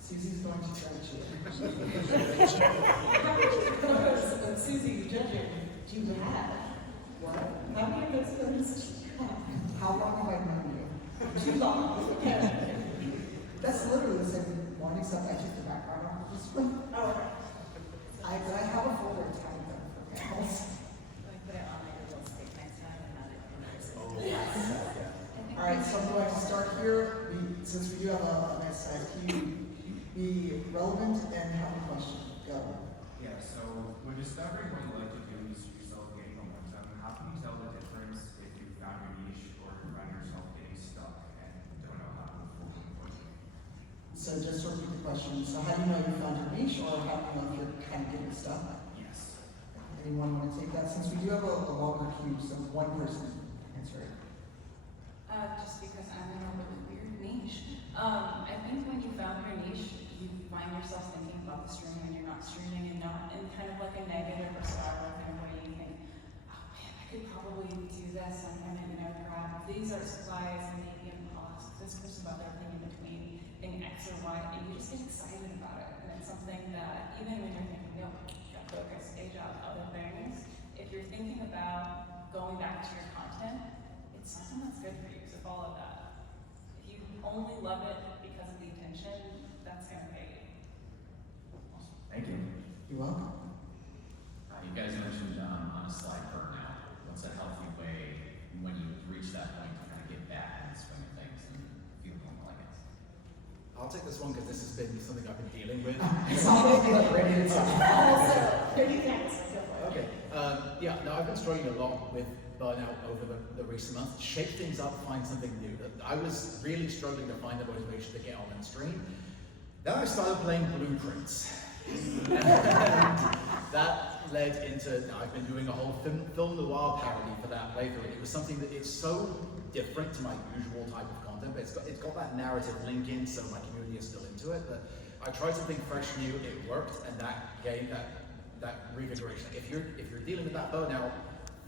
Susie's going to judge you. How many photos of Susie judging do you have? What? How many of those photos do you have? How long have I known you? Too long. That's literally the same one, except I took the background off of this one. Oh, okay. But I have a folder tagged them for gals. Can we put it on like a little stick next time and have it in person? All right, so I'm going to start here. Since we do have a nice size queue, be relevant and have a question. Go. Yeah, so when discovering what you like to do is yourself getting momentum, how can you tell the difference if you found your niche or you find yourself getting stuck and don't know how to move forward? So just to repeat the question. So how do you know you found your niche, or how do you know if you're kind of getting stuck? Yes. Anyone want to take that? Since we do have a longer queue, so one person answer it. Just because I'm in a really weird niche. I think when you found your niche, you find yourself thinking about the streaming when you're not streaming, and not in kind of like a negative or spiral kind of way. You think, oh man, I could probably do this. I'm gonna, grab these art supplies and maybe pause this person about their thing in between thing X or Y, and you just get excited about it. And it's something that even when you're thinking, no, got focus, A job, other things, if you're thinking about going back to your content, it's something that's good for you. So follow that. If you only love it because of the attention, that's gonna pay you. Awesome. Thank you. You're welcome. You guys mentioned on a slide burnout. What's a healthy way when you reach that point to kind of get back in the swing of things and feel more like it? I'll take this one because this has been something I've been dealing with. It's always like ready to talk. Also, there you can. Go for it. Okay. Yeah, no, I've been struggling a lot with burnout over the recent months. Shake things up, find something new. I was really struggling to find the motivation to get on and stream. Then I started playing Blueprints. And that led into, now I've been doing a whole film noir parody for that playthrough. It was something that it's so different to my usual type of content, but it's got that narrative link in, so my community is still into it. But I tried something fresh, new, it worked, and that gave that revigoration. If you're dealing with that burnout,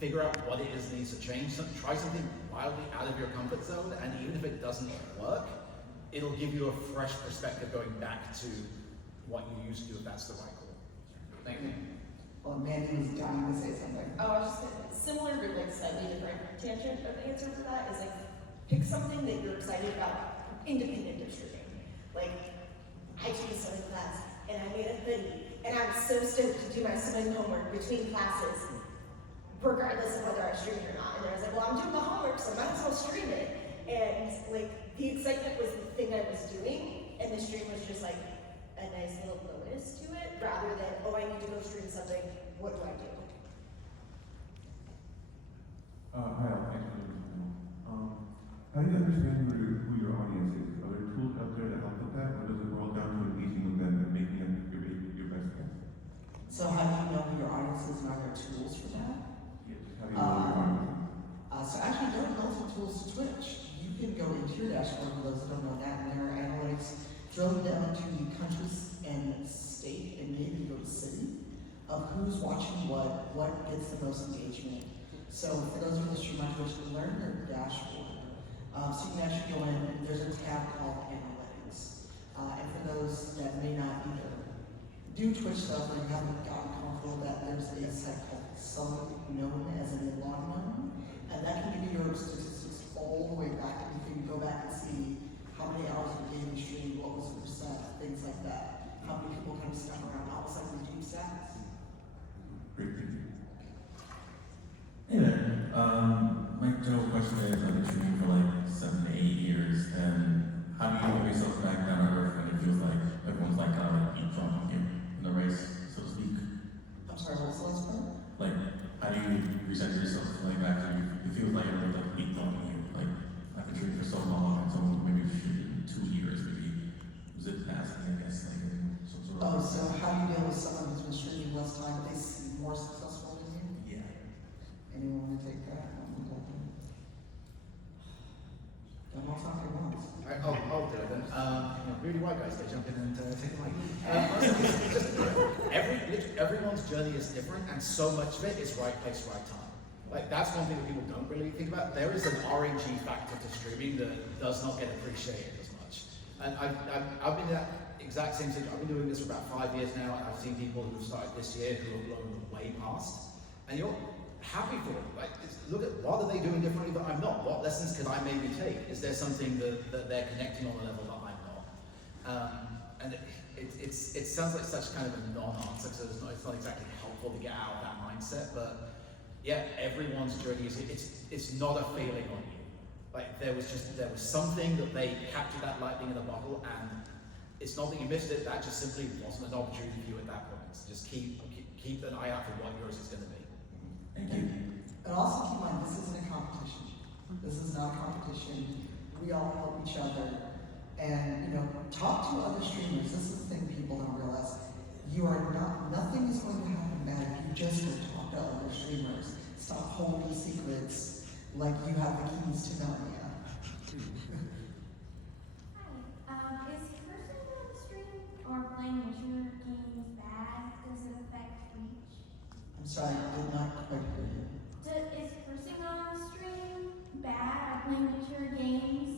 figure out what it is that needs to change. Try something wildly out of your comfort zone, and even if it doesn't work, it'll give you a fresh perspective going back to what you used to do, if that's the right call. Thank you. Well, Mandy was dying to say something. Oh, I was just saying, similar but like slightly different tangent of the answer for that is like, pick something that you're excited about independent of streaming. Like, I took a sewing class and I made a hoodie and I was so stoked to do my sewing homework between classes, regardless of whether I was streaming or not. And I was like, well, I'm doing the homework, so I might as well stream it. And like, the excitement was the thing I was doing, and the stream was just like a nice little bonus to it, rather than, oh, I need to go stream something, what do I do? Hi, thanks for doing this. How do you understand who your audience is? Are there tools out there that help with that, or does it boil down to engaging with them and making them your best friends? So how do you know who your audience is, and are there tools for that? Yeah, just how do you know your audience? So actually, there are built-in tools to Twitch. You can go into your dashboard, for those that don't know that, and there are analytics, drill down to the countries and state, and maybe go to city, of who's watching what gets the most engagement. So for those of you that stream on Twitch, learn your dashboard. So you can actually go in, and there's a tab called Analytics. And for those that may not either do Twitch stuff where you haven't gotten comfortable that there's a site called Summit known as an log known, and that can give you your statistics all the way back, and you can go back and see how many hours of gaming stream, what was the percent, things like that. How many people kind of stuck around, almost like Redeem stats. Great, thank you. Hey there. My general question is, I've been streaming for like 7 to 8 years, and how do you hold yourself back down to earth when it feels like everyone's like kind of like eavesdropping you in the race, so to speak? I'm sorry, what was the last part? Like, how do you recenter yourself like after it feels like everyone's like eavesdropping you? Like, I've been streaming for so long, and someone maybe streaming 2 years, maybe zip passing, I guess, like some sort of. Oh, so how do you deal with someone who's been streaming less time, but they seem more successful than you? Yeah. Anyone want to take that? Don't all talk at once. Alright, I'll do it then. Really white guys, they jump in and take the mic. Everyone's journey is different, and so much of it is right place, right time. Like, that's one thing that people don't really think about. There is an RNG factor to streaming that does not get appreciated as much. And I've been in that exact same situation. I've been doing this for about 5 years now, and I've seen people who started this year who have blown way past. And you're happy for them. Like, look at what are they doing differently that I'm not? What lessons could I maybe take? Is there something that they're connecting on a level that I'm not? And it sounds like such kind of a non-answer, so it's not exactly helpful to get out of that mindset. But yeah, everyone's journey is it's not a feeling on you. Like there was something that they captured that lightning in a bottle, and it's not that you missed it. That just simply wasn't an opportunity for you at that point. So just keep an eye out for what yours is going to be. Thank you. And also keep in mind, this isn't a competition. This is not a competition. We all help each other. And, talk to other streamers. This is the thing people don't realize. Nothing is going to happen bad if you just go talk to other streamers. Stop holding secrets like you have the keys to Narnia. Hi, is cursing on the stream or playing mature games bad? Does it affect reach? I'm sorry, I did not quite hear you. Is cursing on the stream bad or playing mature games?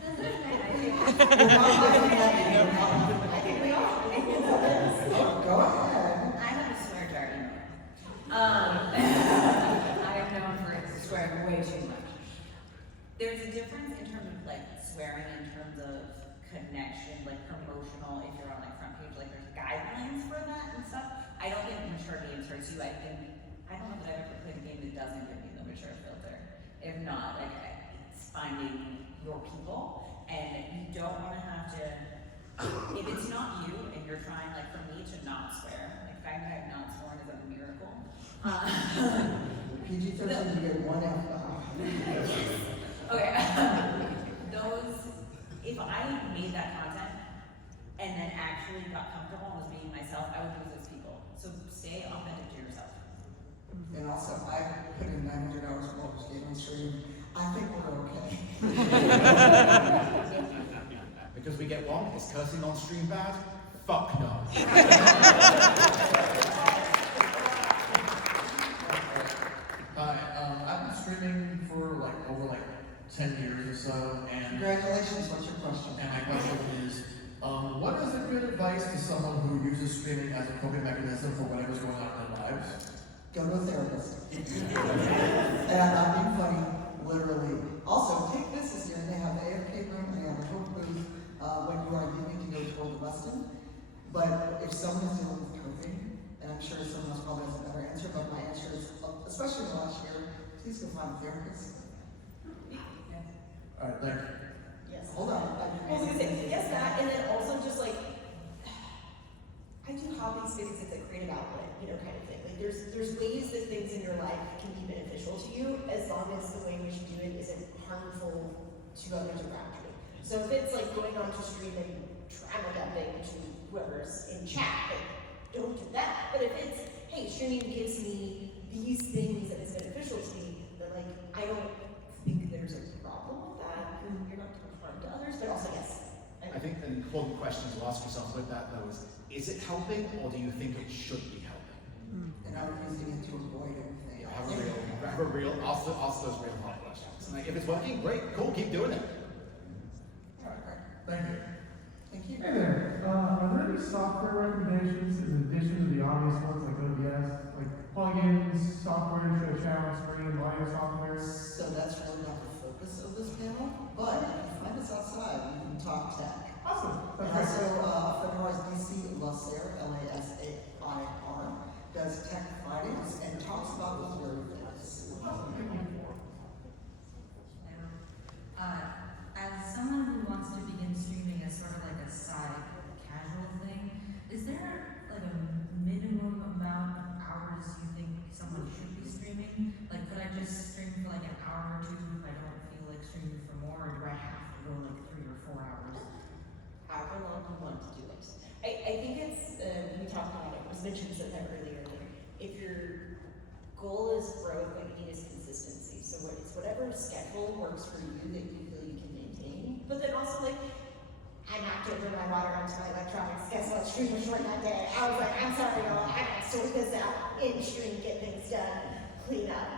Does it affect reach? You're not liking that, you're not liking I think we all. that. Go ahead. I'm a swear jar email. I am known for swearing way too much. There's a difference in terms of like swearing in terms of connection, like promotional, if you're on like front page, like there's guidelines for that and stuff. I don't think mature games hurts you. I don't know that I've ever played a game that doesn't give me the mature filter. If not, like it's finding your people, and you don't want to have to, if it's not you and you're trying, like for me to not swear, like the fact that I've not sworn is a miracle. PG-13, you get one F. Okay, if I made that content and then actually got comfortable and was being myself, I would lose those people. So stay authentic to yourself. And also, I put in 900 hours of Baldur's Gate on stream. I think we're okay. Because we get one, is cursing on stream bad? Fuck no. Hi, I've been streaming for over 10 years or so, and Congratulations, what's your question? my question is, what is a good advice to someone who uses streaming as a coping mechanism for whatever's going on in their lives? Go to a therapist. And I'm not being funny, literally. Also, take this as here, and they have the AFK room, and they have a hope booth when you are needing to go toward the Westin. But if someone is dealing with coping, and I'm sure someone else probably has a better answer, but my answer is, especially in the last year, please go find a therapist. Alright, thank you. Yes. Hold on. I was gonna say, yes, that, and then also just like, I do hobbies because it's a creative outlet, kind of thing. Like there's ways that things in your life can be beneficial to you as long as the way in which you do it isn't harmful to others around you. So if it's like going on to stream and trauma dumping to whoever's in chat, like don't do that. But if it's, hey, streaming gives me these things that is beneficial to me, then like I don't think there's a problem with that. You're not doing harm to others, but also yes. I think an important question to ask yourself with that though is it helping, or do you think it should be helping? And I'm using it to avoid everything. Have a real, ask those real hard questions. And like, if it's working, great, cool, keep doing it. Alright, great. Thank you. Thank you. Hey there, are there any software recommendations in addition to the obvious ones like OBS, like plugins, software to show channel screen, audio software? So that's really not the focus of this panel, but if you find us outside, we can talk tech. Awesome. And That's great. also, friend of ours, DC Lasser, L-A-S-A-I-R, does Tech Fridays and talks about those very things. As someone who wants to begin streaming as sort of like a side casual thing, is there like a minimum amount of hours you think someone should be streaming? Like, could I just stream for like an hour or two if I don't feel like streaming for more, or do I have to go like 3 or 4 hours? However long you want to do it. I think it's, we talked about it, was mentioned that earlier, like, if your goal is growth, what you need is consistency. So it's whatever schedule works for you that you feel you can maintain. But then also, like, I knocked over my water onto my electronics. Guess what? Stream was short that day. I was like, I'm sorry, y'all. I gotta sort this out in stream, get things done, clean up.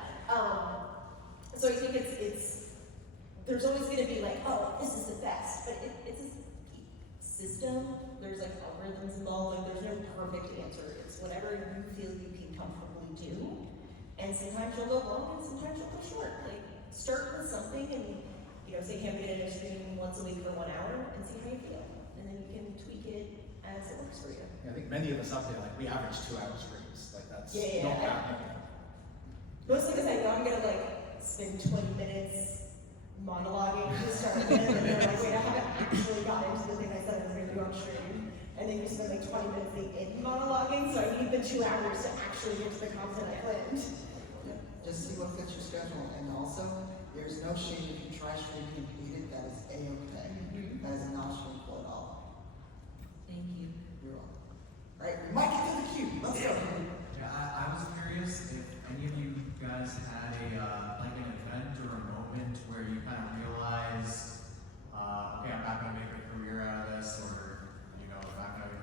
So I think it's there's always gonna be like, oh, this is the best, but it's a system. There's like algorithms involved. Like, there's no perfect answer. It's whatever you feel you can comfortably do. And sometimes you'll go long, and sometimes you'll go short. Like, start with something and, you know, say, hey, I'm gonna stream once a week for 1 hour and see how you feel. And then you can tweak it as it works for you. Yeah, I think many of us up there, like, we average 2-hour streams. Like, that's Yeah, not yeah. bad. Mostly because I know I'm gonna like spend 20 minutes monologuing to start with, and then I'm like, wait, I haven't actually gotten into the thing I said I was gonna do on stream. And then you spend like 20 minutes in monologuing, so I need the 2 hours to actually get to the content I planned. Yeah, just see what fits your schedule, and also, there's no shame if you try streaming and hate it, that is A-okay. That is not shameful at all. Thank you. You're welcome. All right, we might get to the queue, let's go. Yeah, I was curious if any of you guys had like an event or a moment where you kind of realized, okay, I'm not gonna make a career out of this, or, you know, I'm not gonna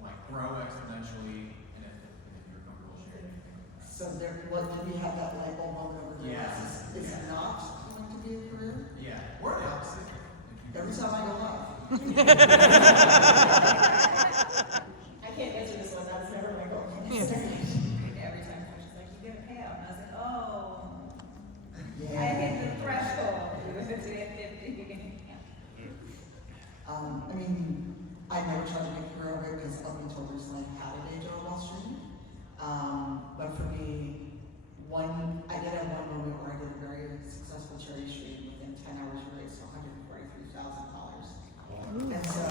like grow exponentially, and if you're comfortable sharing anything. So there, what, did we have that light bulb moment over there? Yeah. Is it not going to be a career? Yeah, or the opposite. Every time I go live. I can't answer this one, that's never my goal. Every time she's like, you get a payout, and I was like, oh, Yeah. I hit the threshold. It was a 50. I mean, I never tried to make a career of it because up until recently I had a day job while streaming. But for me, I did have one moment where I did a very successful charity stream. Within 10 hours, we raised $143,000. And so,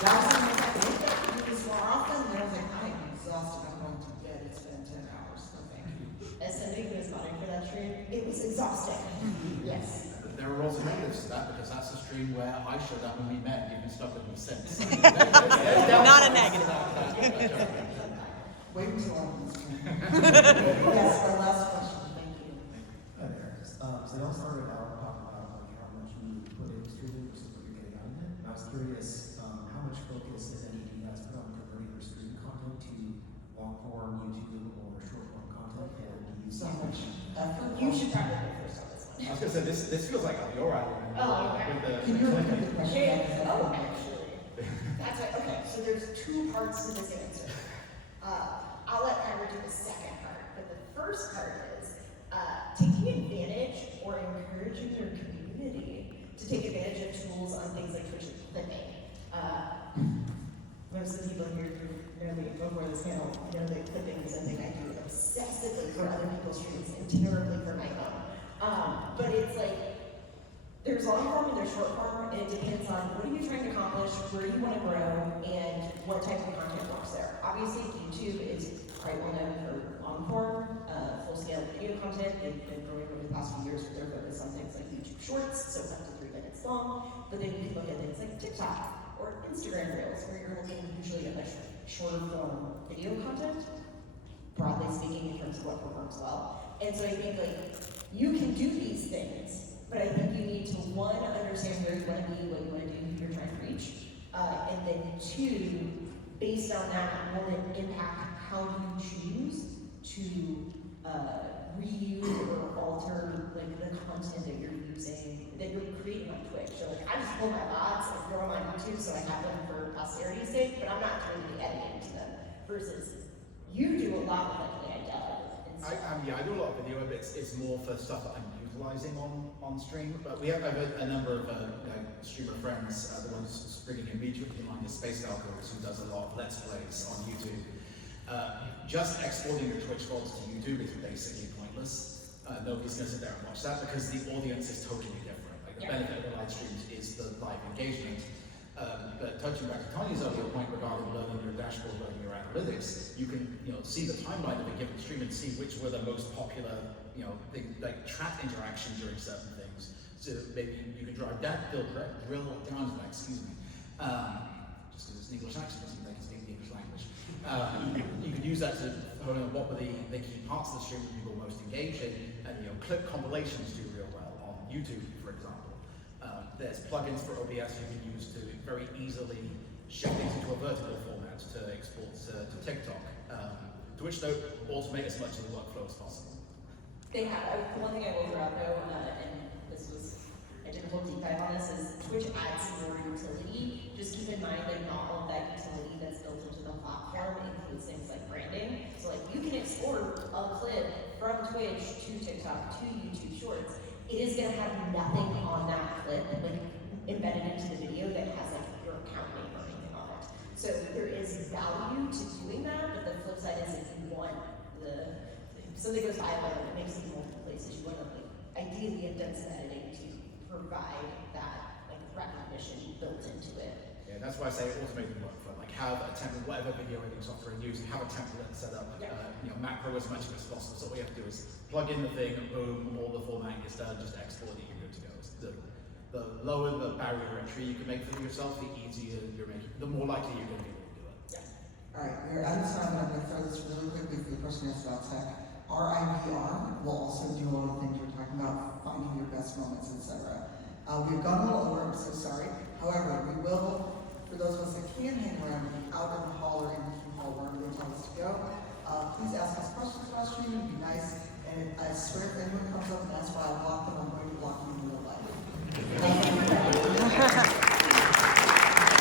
that was something I did that do this more often, and I was like, I am exhausted, I'm going to bed, it's been 10 hours, so thank you. As somebody who was modding for that stream, it was exhausting. Yes. There are also negatives to that, because that's the stream where I showed up when we met, and you've been stuck with me since. Not a negative. Wait until I'm on the screen. Yes, our last question, thank you. Hi there. So y'all started out talking about like how much you put into streaming versus what you're getting out of it. And I was curious, how much focus, if any, do you guys put on converting your streaming content to long form YouTube or short form content? And do you So much effort. You should probably go first on this one. I was gonna say, this feels like up your alley. Oh, okay. Can you repeat the question? Yeah. Oh, actually. That's right. Okay, so there's 2 parts to this answer. I'll let Kyra do the second part, but the first part is taking advantage or encouraging your community to take advantage of tools on things like Twitch and clipping. Most of the people here who know me before this panel know that clipping is something I do obsessively for other people's streams and terribly for my own. But it's like, there's long form and there's short form, and it depends on what are you trying to accomplish, where you want to grow, and what type of content works there. Obviously, YouTube is quite well known for long form, full-scale video content. They've been growing over the past few years with their focus on things like YouTube Shorts, so up to 3 minutes long. But then you can look at things like TikTok or Instagram Reels, where you're looking usually at much shorter form video content, broadly speaking, in terms of what performs well. And so I think like you can do these things, but I think you need to, 1, understand where you want to be, what you want to do, who you're trying to reach, and then 2, based on that, will it impact how you choose to reuse or alter like the content that you're using, that you're creating on Twitch. So like, I just pull my bots and throw my YouTube, so I have them for posterity's sake, but I'm not doing the editing to them. Versus, you do a lot of like I do a lot of video, but it's more for stuff that I'm utilizing on stream. But we have a number of streamer friends, the ones bringing immediately in line is Space Alcos, who does a lot of Let's Plays on YouTube. Just exporting your Twitch VODs to YouTube is basically pointless. Nobody's going to sit there and watch that because the audience is totally different. Like the benefit of the live streams is the live engagement. But touching back to Tanya's earlier point regarding learning your dashboard, learning your analytics, you can see the timeline of a given stream and see which were the most popular things, like chat interaction during certain things. So maybe you can drill down to that, excuse me. Just because it's an English accent doesn't mean I can speak the English language. You can use that to hone on what were the key parts of the stream that people were most engaged in, and clip compilations do real well on YouTube, for example. There's plugins for OBS you can use to very easily shift things into a vertical format to export to TikTok. To which note, automate as much of the workflow as possible. They have, one thing I will throw out though, and this was, I did a whole deep dive on this, is Twitch adds more utility. Just keep in mind that not all of that utility that's built into the platform includes things like branding. So like you can export a clip from Twitch to TikTok to YouTube Shorts. It is going to have nothing on that clip like embedded into the video that has like your account name or anything on it. So there is value to doing that, but the flip side is if you want if something goes viral and it makes it in multiple places, you want to ideally have done some editing to provide that like recognition built into it. Yeah, that's why I say automate the workflow. Like have a template, whatever video editing software you use, have a template set up, macro as much as possible. So what you have to do is plug in the thing, and boom, all the formatting is done, just export it, you're good to go. The lower the barrier of entry you can make for yourself, the easier you're making, the more likely you're going to be able to do it. All right, we're out of time, but I'm going to throw this really quickly for the person who asked about tech. Our IVR will also do all the things we're talking about, finding your best moments, etc. We've gone a little over, I'm so sorry. However, we will, for those of us that can hang around, be out in the hall or in the Q hall, wherever they tell us to go. Please ask us questions about streaming, be nice. And I swear if anyone comes up and asks why I blocked them on